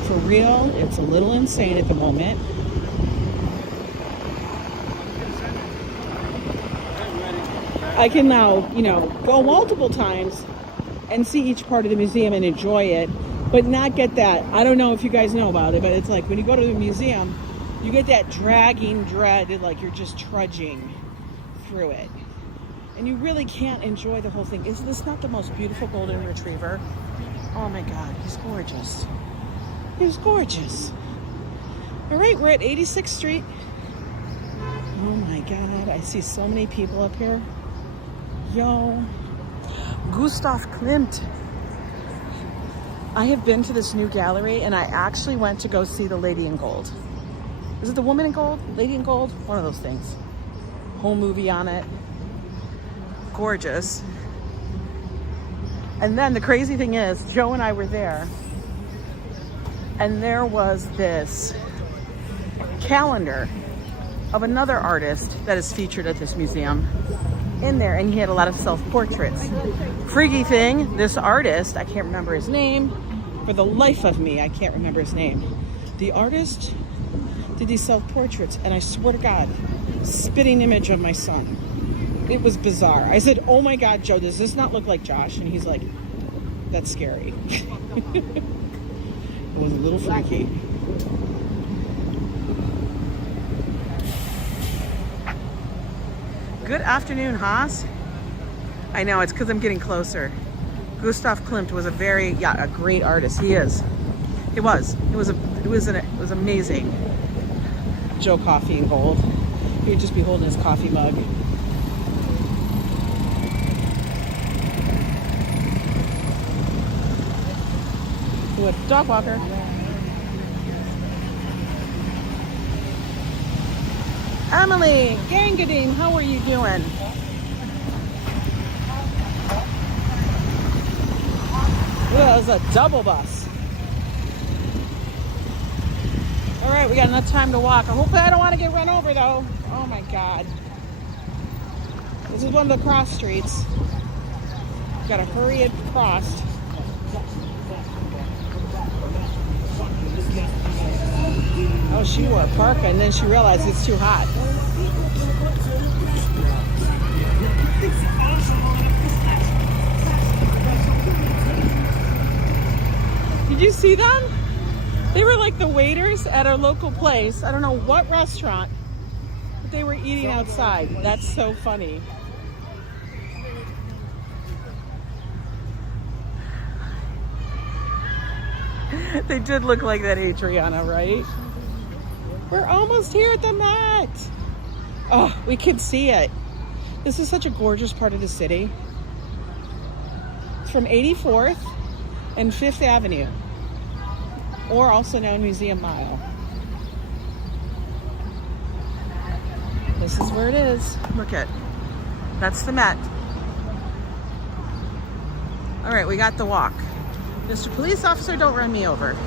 For real, it's a little insane at the moment. I can now, you know, go multiple times and see each part of the museum and enjoy it, but not get that. I don't know if you guys know about it, but it's like when you go to the museum, you get that dragging dread, like you're just trudging through it. And you really can't enjoy the whole thing. Is this not the most beautiful golden retriever? Oh my God, he's gorgeous. He's gorgeous. All right, we're at 86th Street. Oh my God, I see so many people up here. Yo, Gustav Klimt. I have been to this new gallery and I actually went to go see the Lady in Gold. Is it the Woman in Gold? Lady in Gold? One of those things. Whole movie on it. Gorgeous. And then the crazy thing is, Joe and I were there and there was this calendar of another artist that is featured at this museum in there, and he had a lot of self-portraits. Freaky thing, this artist, I can't remember his name. For the life of me, I can't remember his name. The artist did these self-portraits, and I swear to God, spitting image of my son. It was bizarre. I said, oh my God, Joe, does this not look like Josh? And he's like, that's scary. It was a little freaky. Good afternoon, Haas. I know, it's because I'm getting closer. Gustav Klimt was a great artist. He is. It was amazing. Joe Coffee in Gold. He'd just be holding his coffee mug. With dog walker. Emily Gangadine, how are you doing? That was a double bus. All right, we got enough time to walk. Hopefully I don't want to get run over though. Oh my God. This is one of the cross streets. Gotta hurry across. Oh, she wore a parka and then she realized it's too hot. Did you see them? They were like the waiters at our local place. I don't know what restaurant, but they were eating outside. That's so funny. They did look like that, Adriana, right? We're almost here at the Met. Oh, we can see it. This is such a gorgeous part of the city. It's from 84th and 5th Avenue, or also known Museum Mile. This is where it is. Look at, that's the Met. All right, we got the walk. Mr. Police Officer, don't run me over.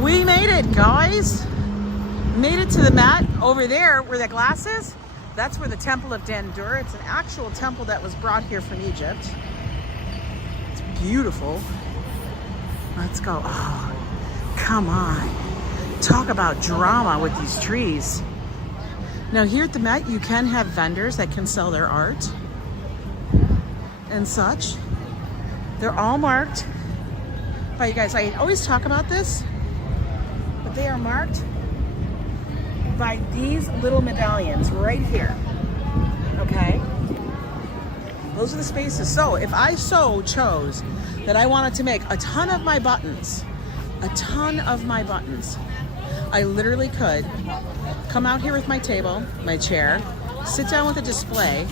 We made it, guys. Made it to the Met. Over there, where the glass is, that's where the Temple of Dendur. It's an actual temple that was brought here from Egypt. It's beautiful. Let's go. Oh, come on. Talk about drama with these trees. Now here at the Met, you can have vendors that can sell their art and such. They're all marked by, you guys, I always talk about this, but they are marked by these little medallions right here. Okay, those are the spaces. So if I chose that I wanted to make a ton of my buttons, I literally could come out here with my table, my chair, sit down with a display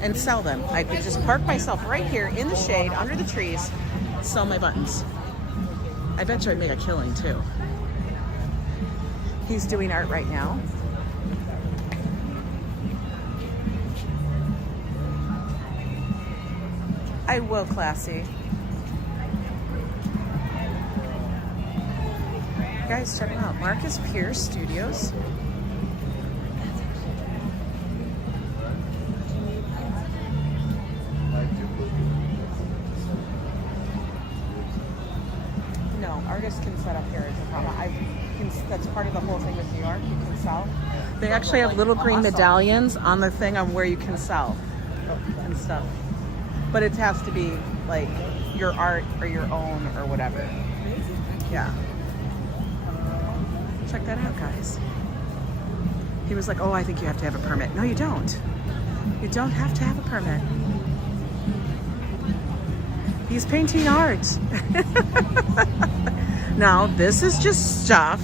and sell them. I could just park myself right here in the shade under the trees, sell my buttons. I bet you I'd make a killing too. He's doing art right now. I will, classy. Guys, check them out. Marcus Pierce Studios. No, artists can set up here as a problem. That's part of the whole thing with New York. You can sell. They actually have little green medallions on the thing on where you can sell and stuff. But it has to be like your art or your own or whatever. Yeah. Check that out, guys. He was like, oh, I think you have to have a permit. No, you don't. You don't have to have a permit. He's painting art. Now, this is just stuff.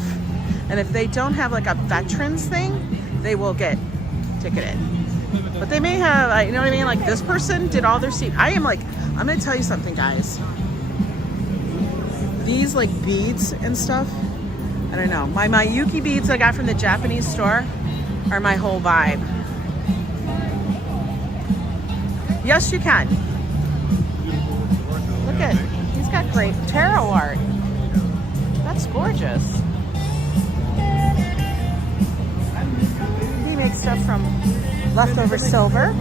And if they don't have like a veterans thing, they will get ticketed. But they may have, you know what I mean? Like this person did all their seat. I'm gonna tell you something, guys. These like beads and stuff, I don't know. My Mayuki beads I got from the Japanese store are my whole vibe. Yes, you can. Look at, he's got great tarot art. That's gorgeous. He makes stuff from leftover silver.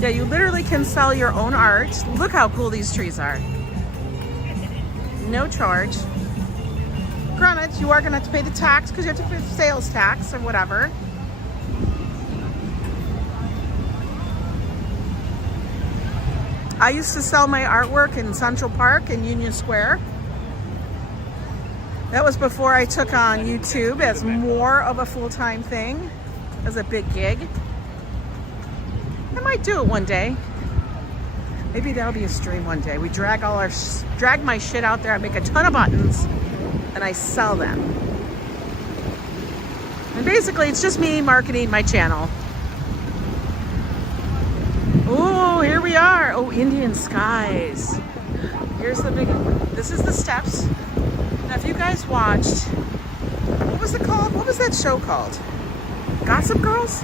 Yeah, you literally can sell your own art. Look how cool these trees are. No charge. Granted, you are gonna have to pay the tax because you have to pay sales tax or whatever. I used to sell my artwork in Central Park and Union Square. That was before I took on YouTube as more of a full-time thing, as a big gig. I might do it one day. Maybe that'll be a stream one day. We drag my shit out there. I make a ton of buttons and I sell them. And basically it's just me marketing my channel. Oh, here we are. Oh, Indian skies. Here's the big, this is the steps. Now if you guys watched, what was it called? What was that show called? Gossip Girls?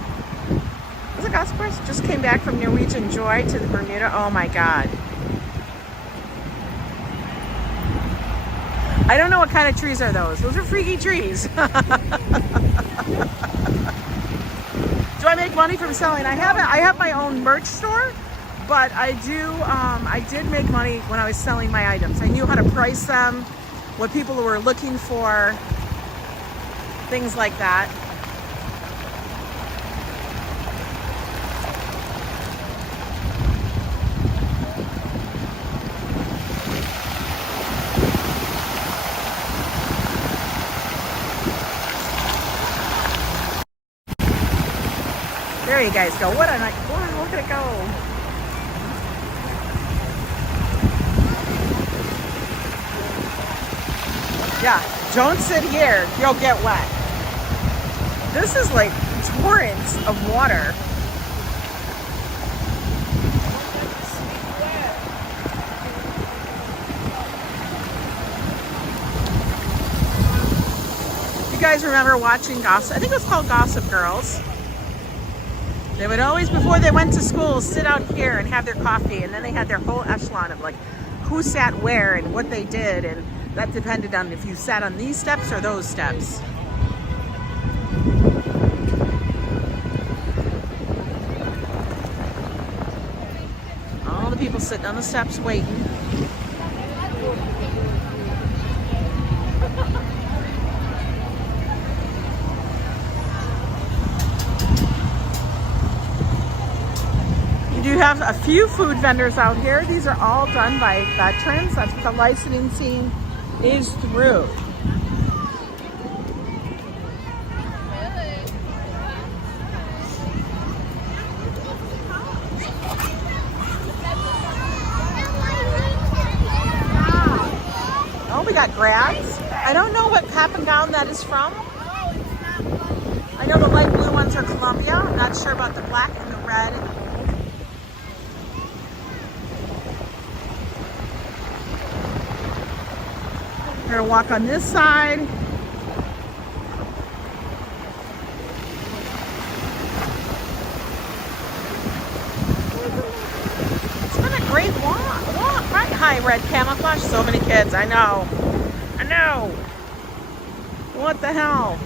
Was it Gossip Girls? Just came back from Norwegian Joy to the Bermuda. Oh my God. I don't know what kind of trees are those. Those are freaky trees. Do I make money from selling? I have my own merch store, but I did make money when I was selling my items. I knew how to price them, what people were looking for, things like that. There you guys go. What a nice, wow, look at it go. Yeah, don't sit here, you'll get wet. This is like torrents of water. You guys remember watching Gossip? I think it was called Gossip Girls. They would always, before they went to school, sit out here and have their coffee, and then they had their whole echelon of like who sat where and what they did, and that depended on if you sat on these steps or those steps. All the people sitting on the steps waiting. You do have a few food vendors out here. These are all done by veterans. That's what the licensing is through. Oh, we got grads. I don't know what cap and gown that is from. I know the light blue ones are Columbia. I'm not sure about the black and the red and the gold. We're gonna walk on this side. It's been a great walk, right? Hi, red camouflage. So many kids. I know. What the hell?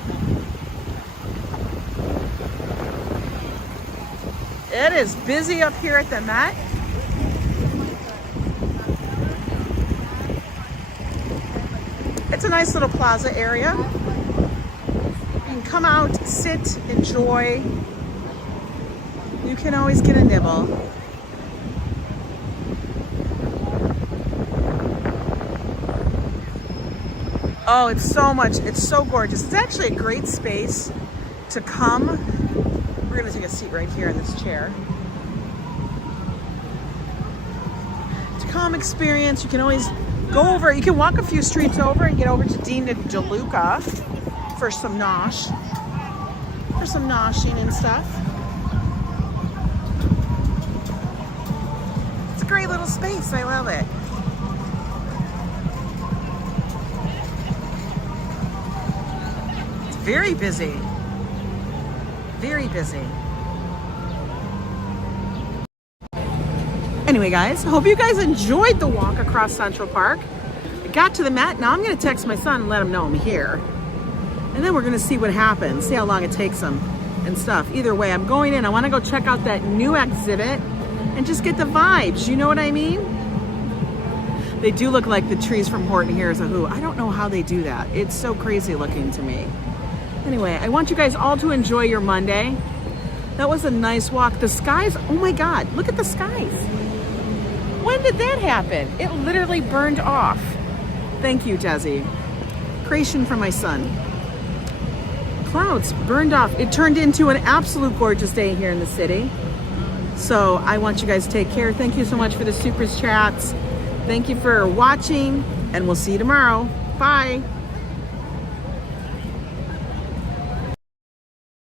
It is busy up here at the Met. It's a nice little plaza area. You can come out, sit, enjoy. You can always get a nibble. Oh, it's so gorgeous. It's actually a great space to come. We're gonna take a seat right here in this chair. To come experience, you can always go over, you can walk a few streets over and get over to Dean de DeLuca for some nosh. For some noshing and stuff. It's a great little space, I love it. It's very busy. Very busy. Anyway, guys, I hope you guys enjoyed the walk across Central Park. I got to the Met. Now I'm going to text my son and let him know I'm here. And then we're going to see what happens, see how long it takes him and stuff. Either way, I'm going in. I want to go check out that new exhibit and just get the vibes. You know what I mean? They do look like the trees from Horton Hears a Who. I don't know how they do that. It's so crazy looking to me. Anyway, I want you guys all to enjoy your Monday. That was a nice walk. The skies, oh my God, look at the skies. When did that happen? It literally burned off. Thank you, Desi. Creation from my son. Clouds burned off. It turned into an absolute gorgeous day here in the city. So I want you guys to take care. Thank you so much for the super chats. Thank you for watching, and we'll see you tomorrow. Bye.